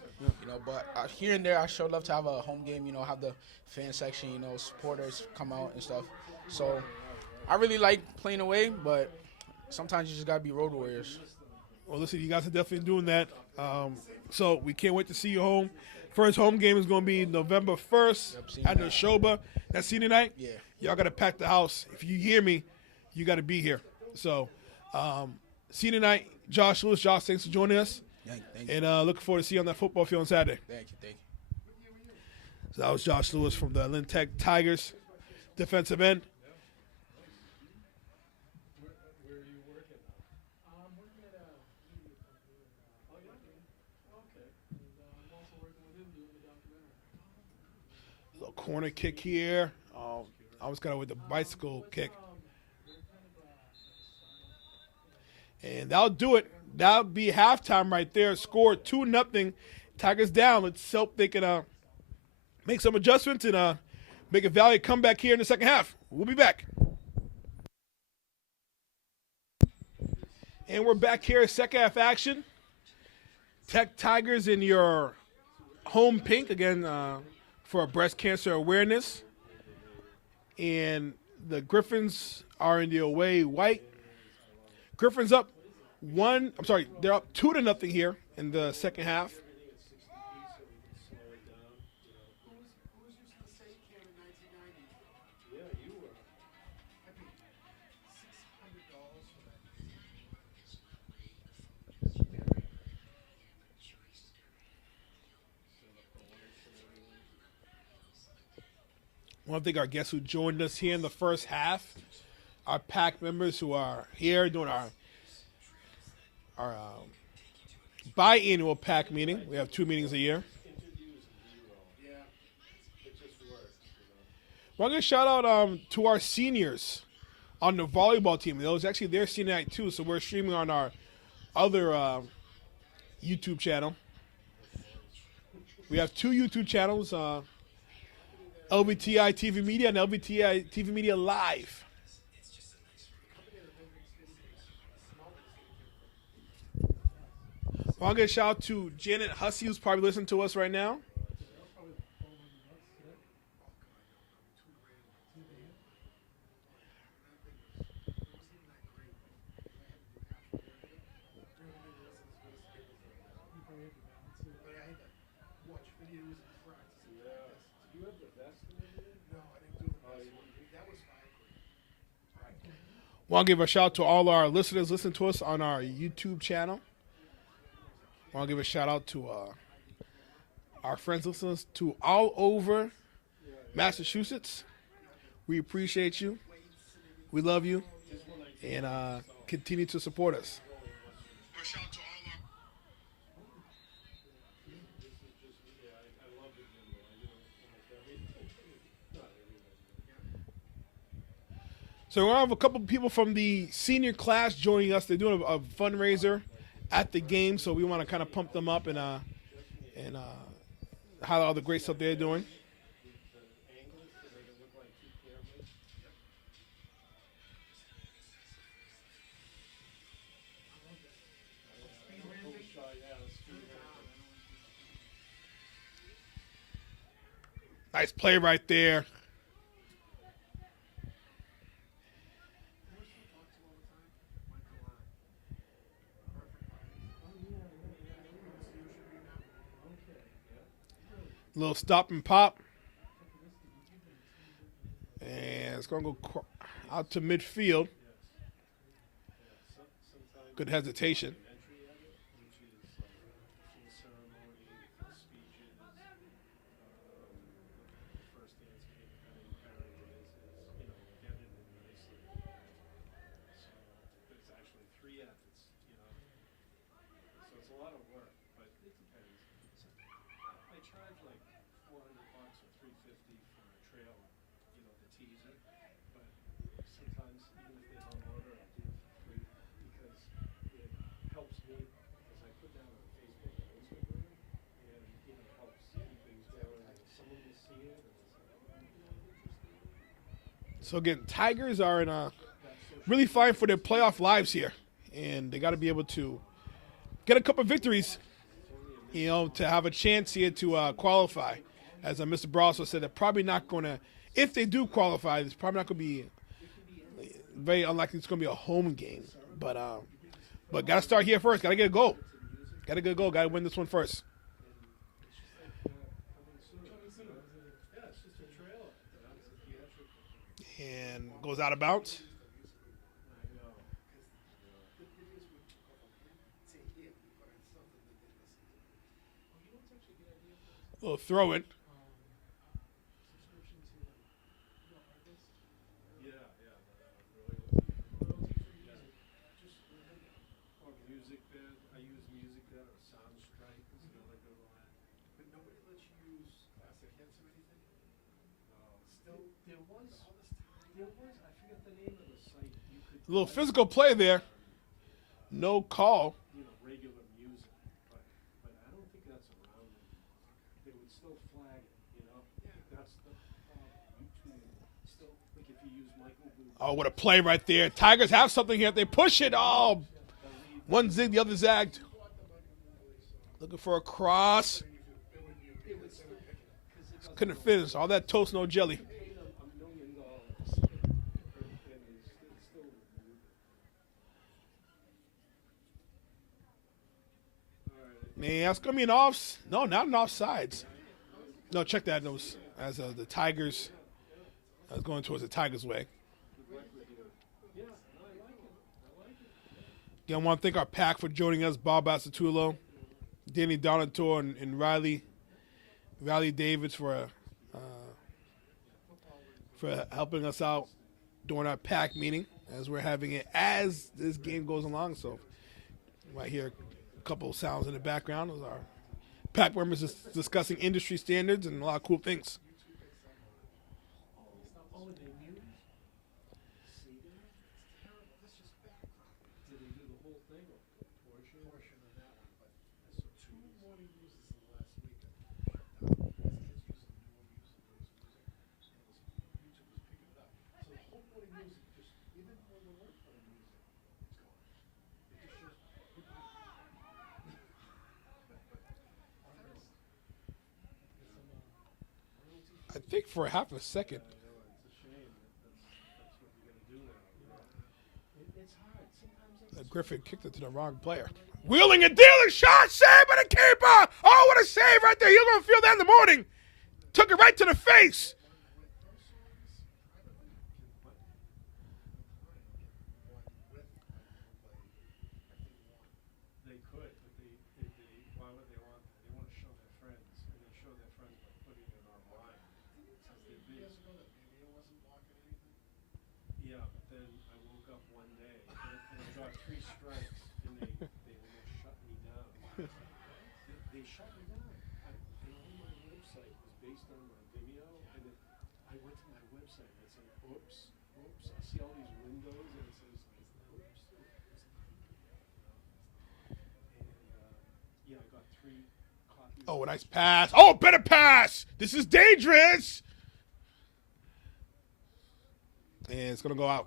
But here and there, I sure love to have a home game. Have the fan section. Supporters come out and stuff. So I really like playing away, but sometimes you just gotta be road warriors. Well, listen, you guys are definitely doing that. So we can't wait to see you home. First home game is going to be November 1st senior at the night. Neshoba. That's senior night? Yeah. Y'all got to pack the house. If you hear me, you got to be here. So senior night, Josh Lewis. Josh, thanks for joining us. Thank you. And looking forward to see you on that football field on Saturday. Thank you. So that was Josh Lewis from the Lynn Tech Tigers, defensive end. Little corner kick here. I was kind of with the bicycle kick. And that'll do it. That'll be halftime right there. Score 2-0. Tigers down. Let's hope they can make some adjustments and make a valiant comeback here in the second half. We'll be back. And we're back here, second half action. Tech Tigers in your home pink again for breast cancer awareness. And the Griffins are in the away white. Griffins up they're up 2-0 here in the second half. I want to thank our guests who joined us here in the first half. Our PAC members who are here doing our biannual PAC meeting. We have 2 meetings a year. We're going to shout out to our seniors on the volleyball team. It was actually their senior night too, so we're streaming on our other YouTube channel. We have 2 YouTube channels, LVTI TV Media and LVTI TV Media Live. Well, I'll get a shout out to Janet Hussey, who's probably listening to us right now. Want to give a shout out to all our listeners listening to us on our YouTube channel. Want to give a shout out to our friends listeners to all over Massachusetts. We appreciate you. We love you. And continue to support us. So we're going to have a couple of people from the senior class joining us. They're doing a fundraiser at the game, so we want to kind of pump them up and highlight all the great stuff they're doing. Nice play right there. Little stop and pop. And it's going to go out to midfield. Good hesitation. So again, Tigers are in a really fighting for their playoff lives here, and they got to be able to get a couple of victories, to have a chance here to qualify. As Mr. Brasso said, they're probably not going to. If they do qualify, it's probably not going to be very unlikely. It's going to be a home game, but got to start here first. Got to get a goal. Got to get a goal. Got to win this one first. And goes out of bounds. A little throw it. A little physical play there. No call. Oh, what a play right there. Tigers have something here. They push it. Oh, one zig, the other zagged. Looking for a cross. Couldn't finish. All that toast, no jelly. Man, that's going to be an off. No, not an offsides. No, check that. Those as the Tigers. I was going towards the Tigers' way. Again, I want to thank our pack for joining us. Bob Bassatulo, Danny Donator, and Riley Davids for helping us out during our pack meeting as we're having it as this game goes along. So you might hear a couple of sounds in the background. Those are pack members discussing industry standards and a lot of cool things. I think for half a second. Griffin kicked it to the wrong player. Wheeling and dealing shot, save by the keeper. Oh, what a save right there. You're going to feel that in the morning. Took it right to the face. Oh, a nice pass. Oh, better pass. This is dangerous. And it's going to go out.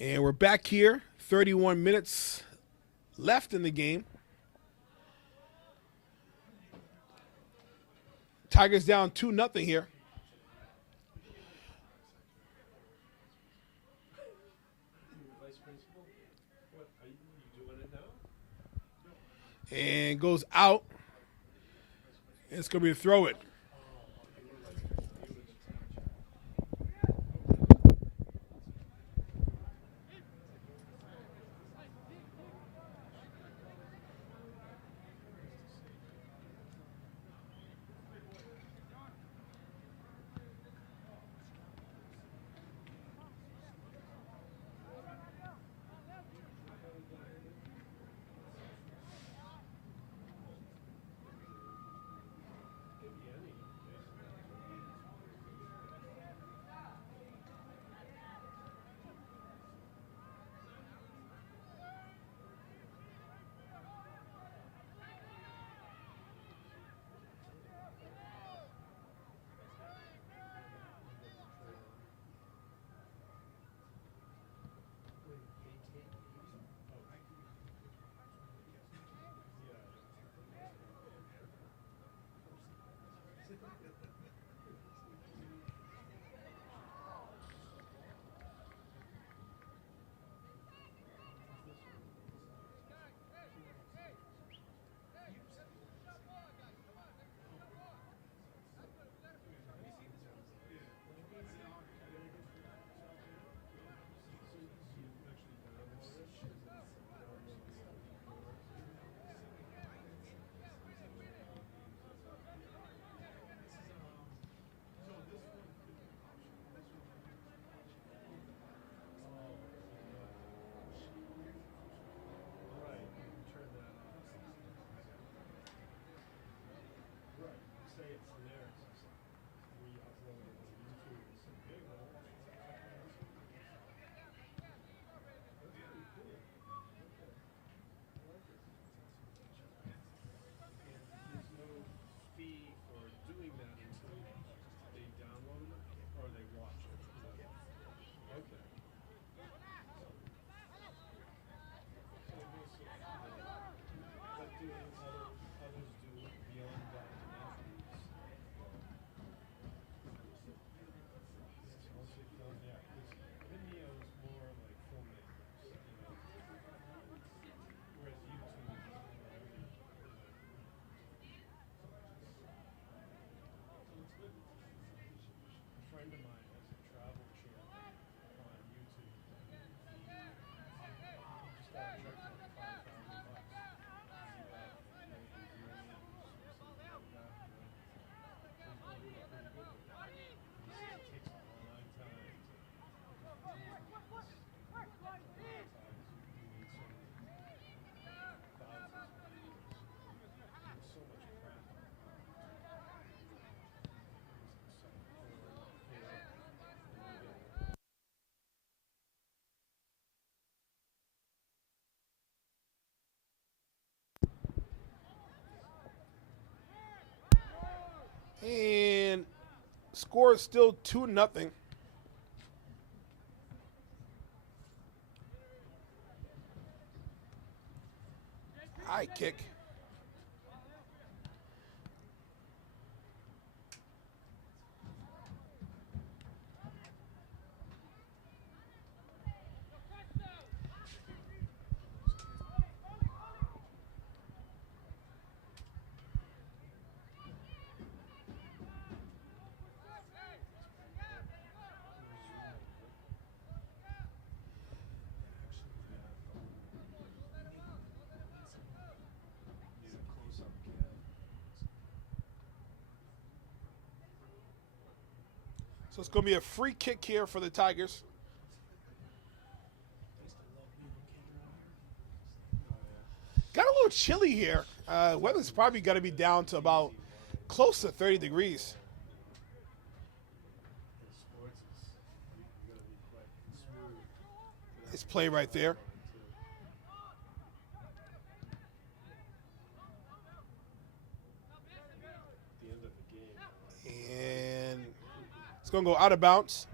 And we're back here. 31 minutes left in the game. Tigers down 2-0 here. And goes out. It's going to be a throw it. And score is still 2-0. High kick. So it's going to be a free kick here for the Tigers. Got a little chilly here. Weather's probably got to be down to about close to 30 degrees. Nice play right there. And it's going to go out of bounds.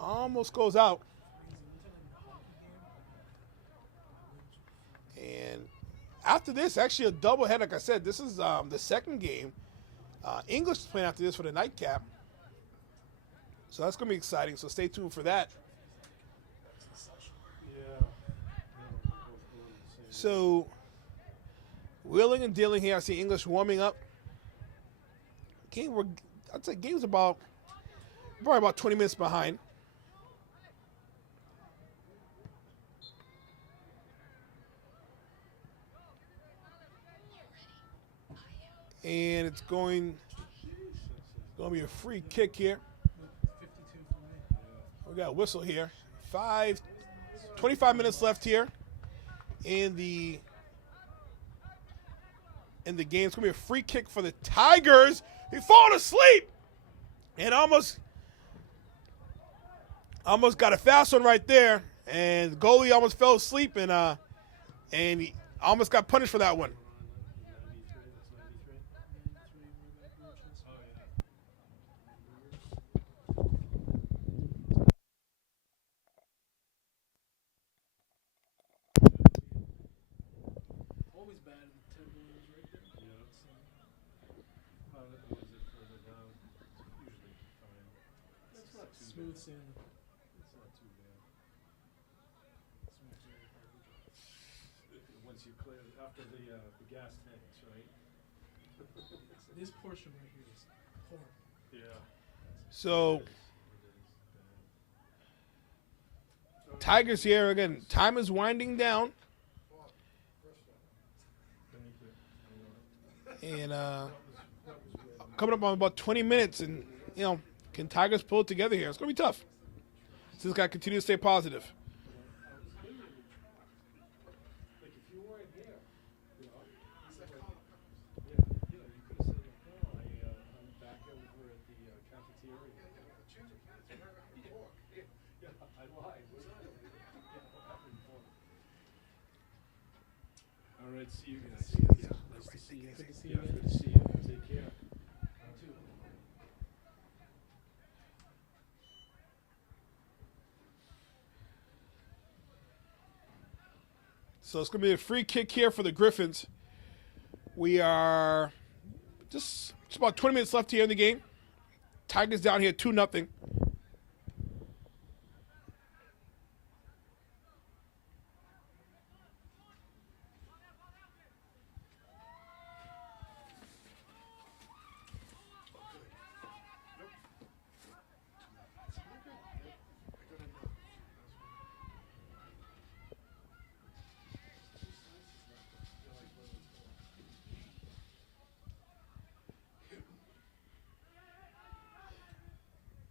Almost goes out. And after this, actually a doubleheader. Like I said, this is the second game. English is playing after this for the nightcap. So that's going to be exciting. So stay tuned for that. So wheeling and dealing here. I see English warming up. I'd say game's probably about 20 minutes behind. And it's going to be a free kick here. We got a whistle here. 25 minutes left here in the game. It's going to be a free kick for the Tigers. He fallen asleep and almost got a fast one right there. And the goalie almost fell asleep and he almost got punished for that one. Always bad in the 10 minutes right there. Yeah. How was it further down? It's usually fine. That's not smooth sailing. It's not too bad. Once you clear after the gas tanks, right? This portion right here is horrible. Yeah. So Tigers here again. Time is winding down. And coming up on about 20 minutes, and can Tigers pull it together here? It's gonna be tough. So this guy continue to stay positive. All right, see you guys. Yeah, nice to see you. Good to see you. Good to see you. Take care. So it's going to be a free kick here for the Griffins. We are just about 20 minutes left here in the game. Tigers down here 2-0.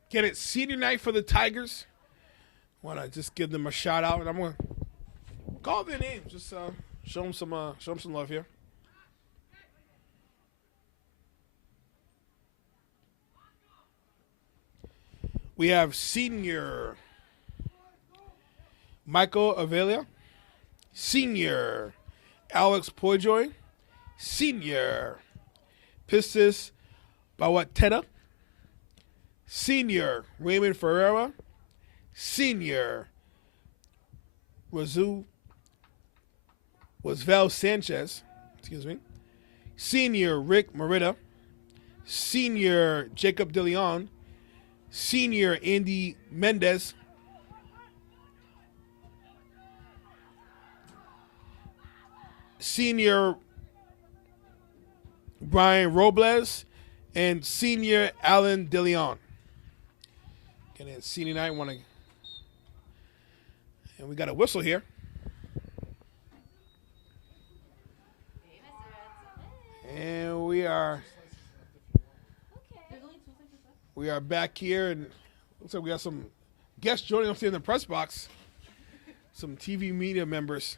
Get it, senior night for the Tigers. Want to just give them a shout out, and I'm gonna call their names. Just show them some love here. We have senior Michael Avelia, senior Alex Poijoy, senior Pistis Bawateta, senior Raymond Ferreira, senior Val Sanchez, senior Rick Morita, senior Jacob DeLeon, senior Andy Mendez, senior Brian Robles, and senior Alan DeLeon. And then senior night and we got a whistle here. And we are back here, and looks like we got some guests joining us here in the press box. Some TV media members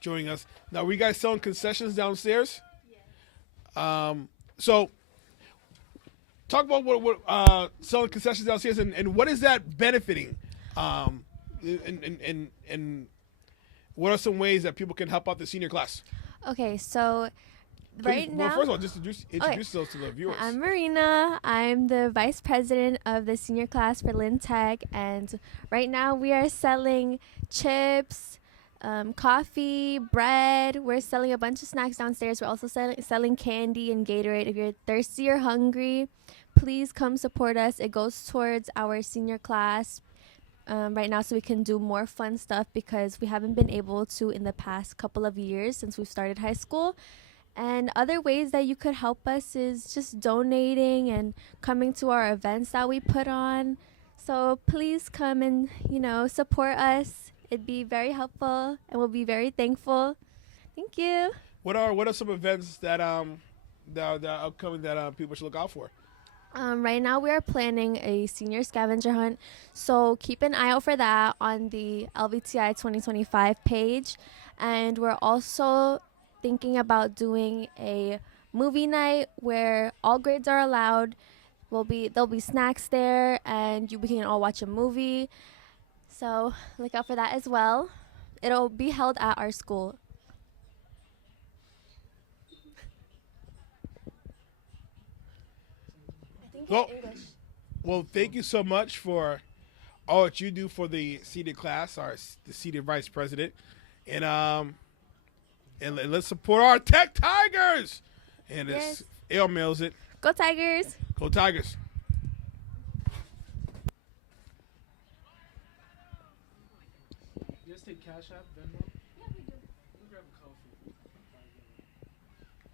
joining us. Now, were you guys selling concessions downstairs? Yeah. So talk about what selling concessions downstairs and what is that benefiting? And what are some ways that people can help out the senior class? Okay, so Please, right well, now, first of all, just introduce yourselves to the viewers. I'm Marina. I'm the vice president of the senior class for Lynn Tech, and right now we are selling chips, coffee, bread. We're selling a bunch of snacks downstairs. We're also selling candy and Gatorade. If you're thirsty or hungry, please come support us. It goes towards our senior class right now so we can do more fun stuff because we haven't been able to in the past couple of years since we've started high school. And other ways that you could help us is just donating and coming to our events that we put on. So please come and, support us. It'd be very helpful and we'll be very thankful. Thank you. What are some events that that are upcoming that people should look out for? Right now we are planning a senior scavenger hunt. So keep an eye out for that on the LVTI 2025 page. And we're also thinking about doing a movie night where all grades are allowed. There'll be snacks there, and we can all watch a movie. So look out for that as well. It'll be held at our school. I think Well- in English. Well, thank you so much for all that you do for the seated class, the seated vice president, and let's support our Tech Tigers. And Yes. Ale mails it. Go Tigers! Go Tigers. You guys take Cash App, Venmo? Yeah, we do. Let me grab a coffee.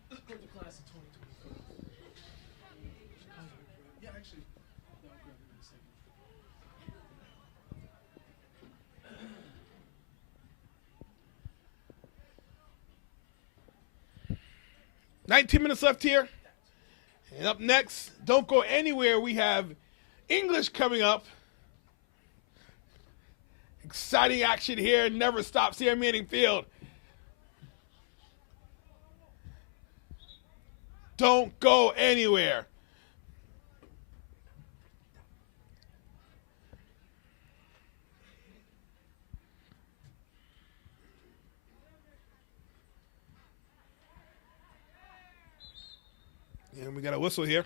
Go to class in 2024. Yeah, actually, yeah, I'll grab it in a second. 19 minutes left here. And up next, don't go anywhere. We have English coming up. Exciting action here. Never stops here at Manning Field. Don't go anywhere. And we got a whistle here.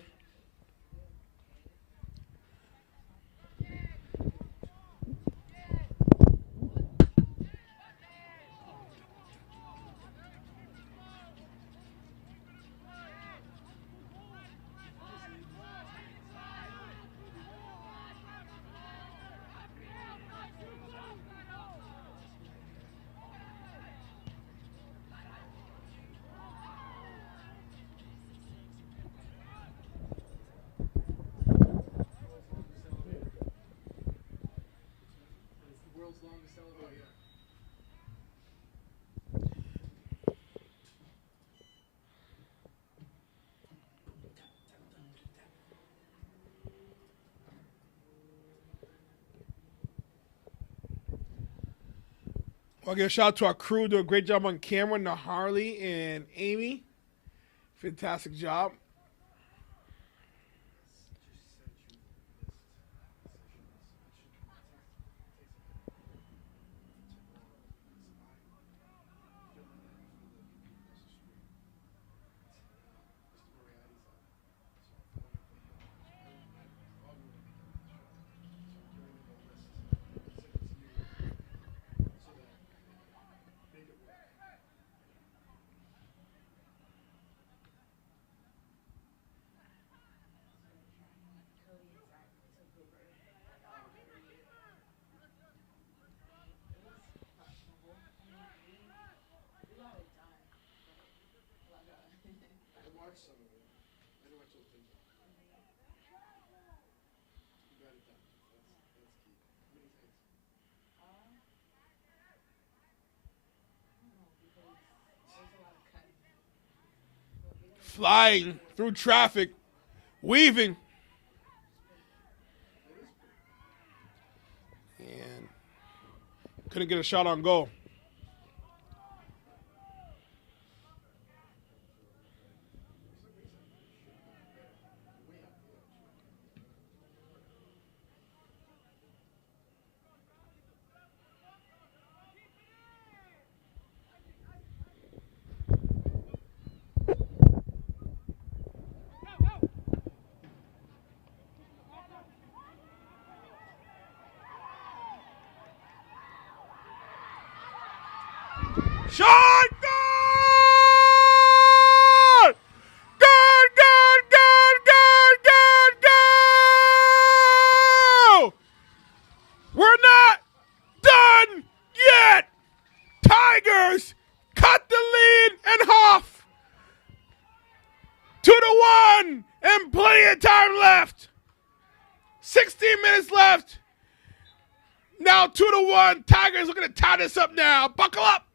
It's the world's longest elevator. I'll give a shout out to our crew. Do a great job on camera. Naharli and Amy. Fantastic job. Flying through traffic, weaving. And couldn't get a shot on goal. Shot! Good! Good, good, good, good, good, go! We're not done yet! Tigers cut the lead in half! 2-1 and plenty of time left. 16 minutes left. Now 2-1. Tigers looking to tie this up now. Buckle up.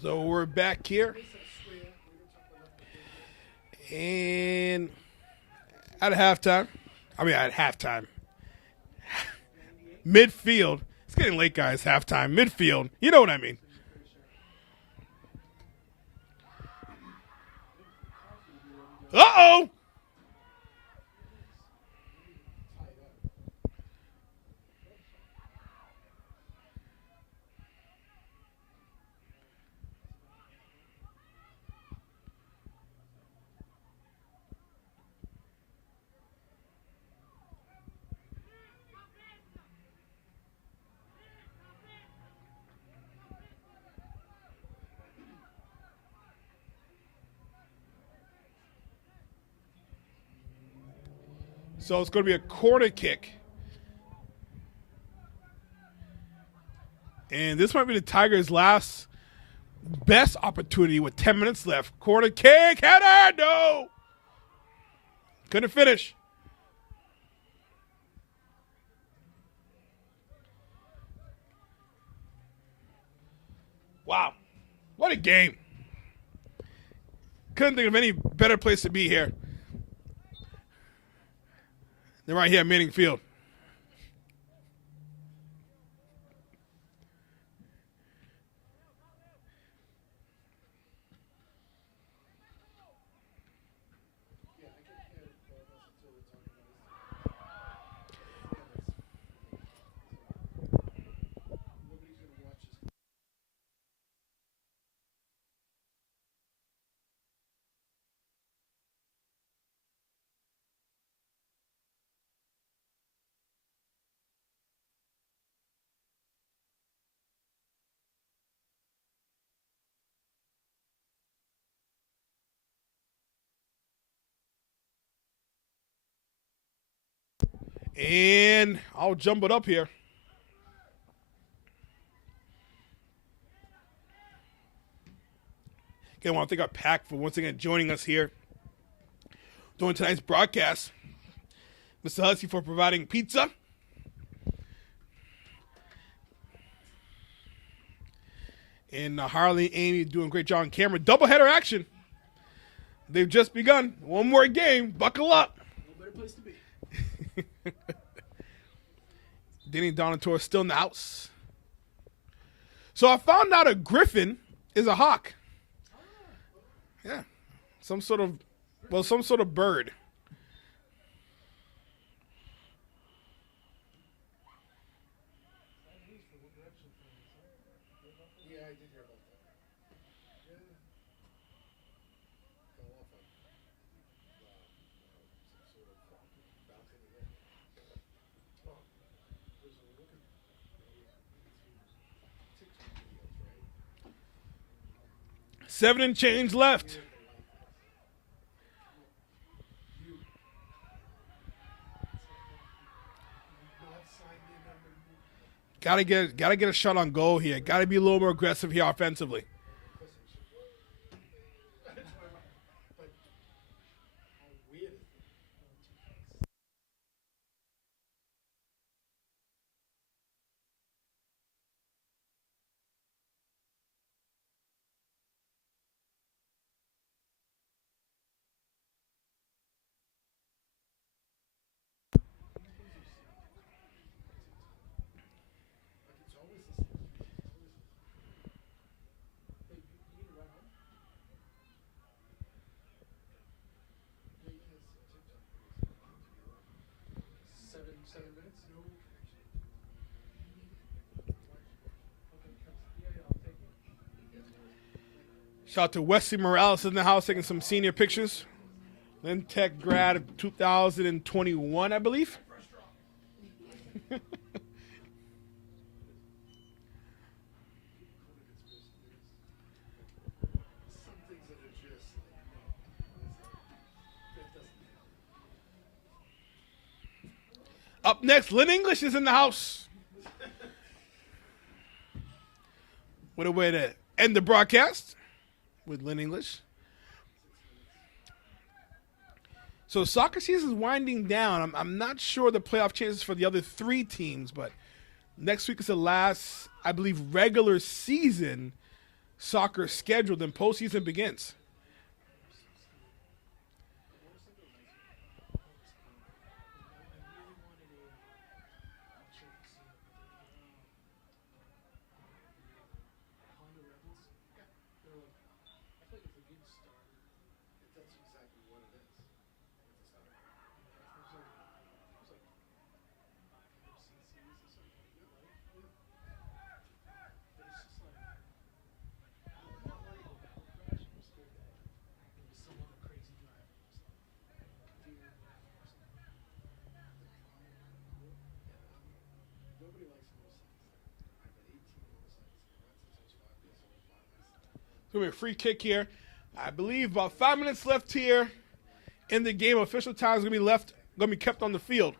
So we're back here. And at halftime. Midfield. It's getting late, guys. Halftime. Midfield. You know what I mean. Uh-oh. So it's going to be a corner kick. And this might be the Tigers' last best opportunity with 10 minutes left. Corner kick, header, no! Couldn't finish. Wow. What a game. Couldn't think of any better place to be here than right here at Manning Field. And I'll jump it up here. Again, I want to thank our PAC for once again joining us here during tonight's broadcast. Mr. Hussey for providing pizza. And Harley, Amy doing a great job on camera. Doubleheader action. They've just begun. One more game. Buckle up. No better place to be. Denny Donator still in the house. So I found out a griffin is a hawk. Yeah. Some sort of bird. Yeah, I did hear about that. Seven and change left. Gotta get a shot on goal here. Gotta be a little more aggressive here offensively. Seven minutes? No. Shout out to Wesley Morales in the house taking some senior pictures. Lynn Tech grad of 2021, I believe. Up next, Lynn English is in the house. What a way to end the broadcast with Lynn English. So soccer season is winding down. I'm not sure the playoff chances for the other three teams, but next week is the last, I believe, regular season soccer scheduled and postseason begins. It's going to be a free kick here. I believe about 5 minutes left here in the game. Official time is going to be kept on the field.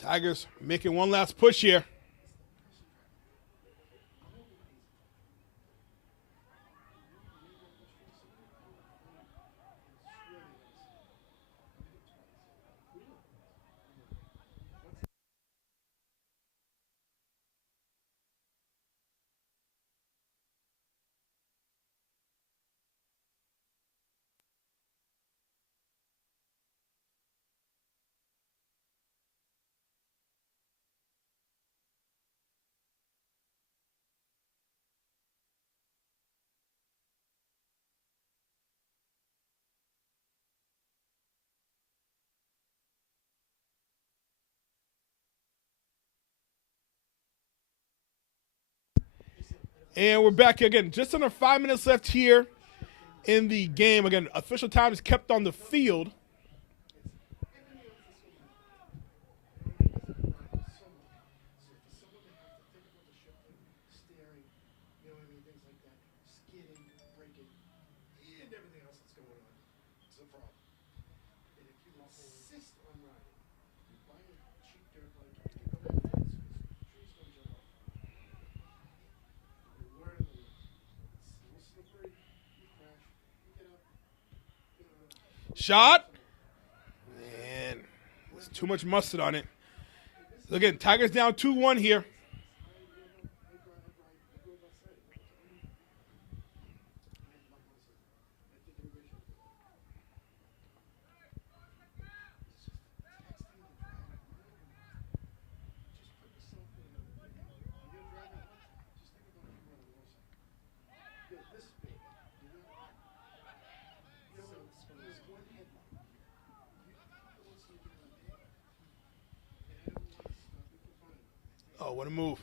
Tigers making one last push here. And we're back again. Just under 5 minutes left here in the game. Again, official time is kept on the field. Shot. Man, there's too much mustard on it. Again, Tigers down 2-1 here. Oh, what a move.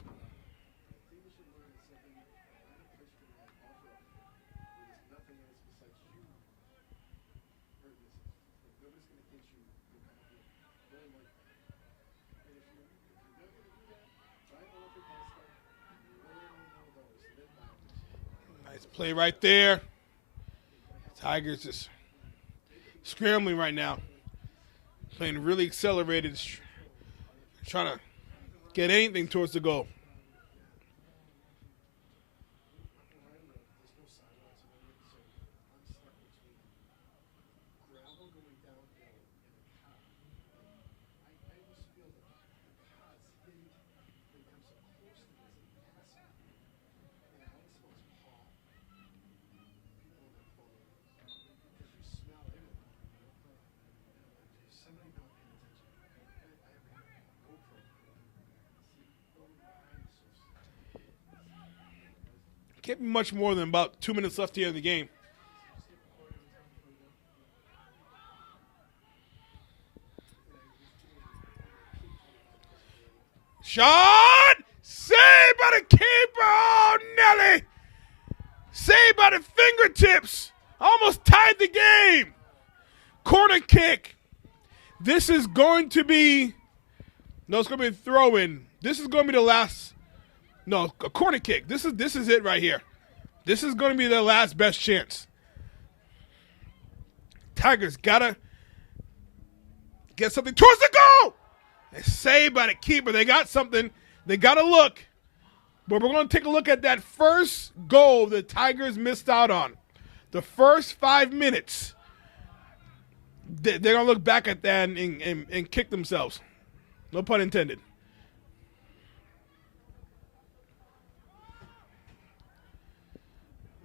Nice play right there. Tigers just scrambling right now. Playing really accelerated. Trying to get anything towards the goal. Can't be much more than about 2 minutes left here in the game. Shot! Saved by the keeper! Oh, Nelly! Saved by the fingertips! Almost tied the game! Corner kick. This is going to be, no, it's going to be a throw-in. This is going to be the last, no, a corner kick. This is it right here. This is going to be their last best chance. Tigers got to get something towards the goal. It's saved by the keeper. They got something. They got to look. But we're going to take a look at that first goal the Tigers missed out on. The first 5 minutes. They're going to look back at that and kick themselves. No pun intended.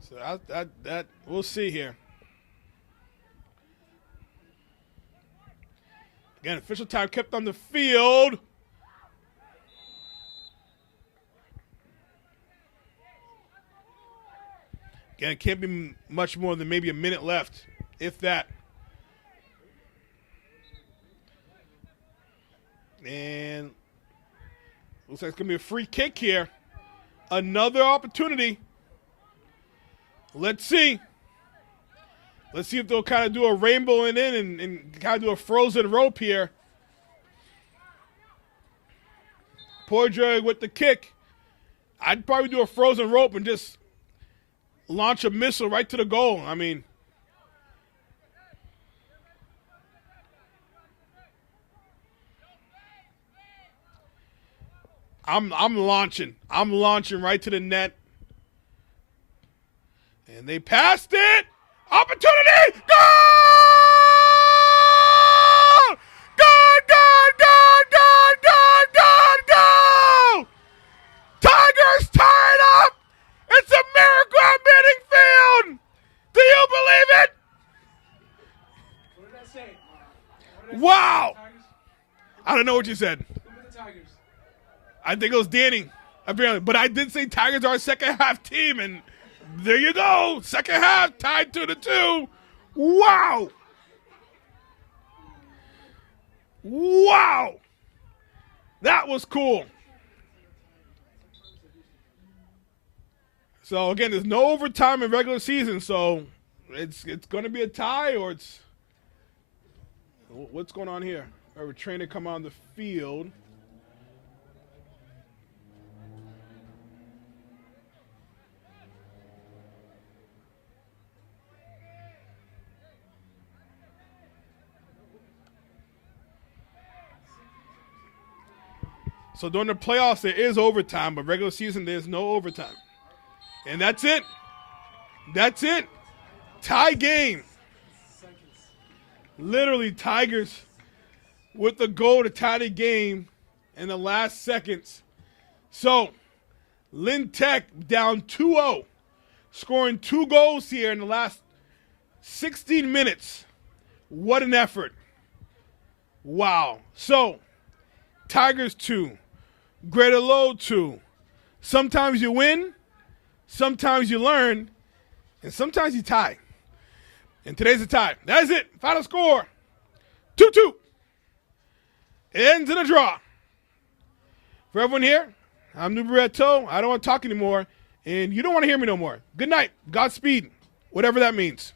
So that we'll see here. Again, official time kept on the field. Again, it can't be much more than maybe a minute left, if that. And looks like it's going to be a free kick here. Another opportunity. Let's see. Let's see if they'll kind of do a rainbow and kind of do a frozen rope here. Poydre with the kick. I'd probably do a frozen rope and just launch a missile right to the goal. I mean, I'm launching. I'm launching right to the net. And they passed it. Opportunity! Goal! Goal, goal, goal, goal, goal, goal, goal! Tigers tie it up! It's a miracle at Manning Field! Do you believe it? What did I say? Wow! I don't know what you said. Look at the Tigers. I think it was Danny, apparently. But I did say Tigers are a second half team, and there you go. Second half, tied 2-2. Wow. Wow. That was cool. So, again, there's no overtime in regular season, so it's going to be a tie, or it's – what's going on here? Our trainer come on the field. So during the playoffs, there is overtime, but regular season, there's no overtime. And that's it. That's it. Tie game. Literally, Tigers with the goal to tie the game in the last seconds. So, Lynn Tech down 2-0, scoring 2 goals here in the last 16 minutes. What an effort. Wow. So, Tigers 2. Greater Lowell 2. Sometimes you win, sometimes you learn, and sometimes you tie. And today's a tie. That is it. Final score, 2-2. It ends in a draw. For everyone here, I'm Nuberetto. I don't want to talk anymore, and you don't want to hear me no more. Good night. Godspeed, whatever that means.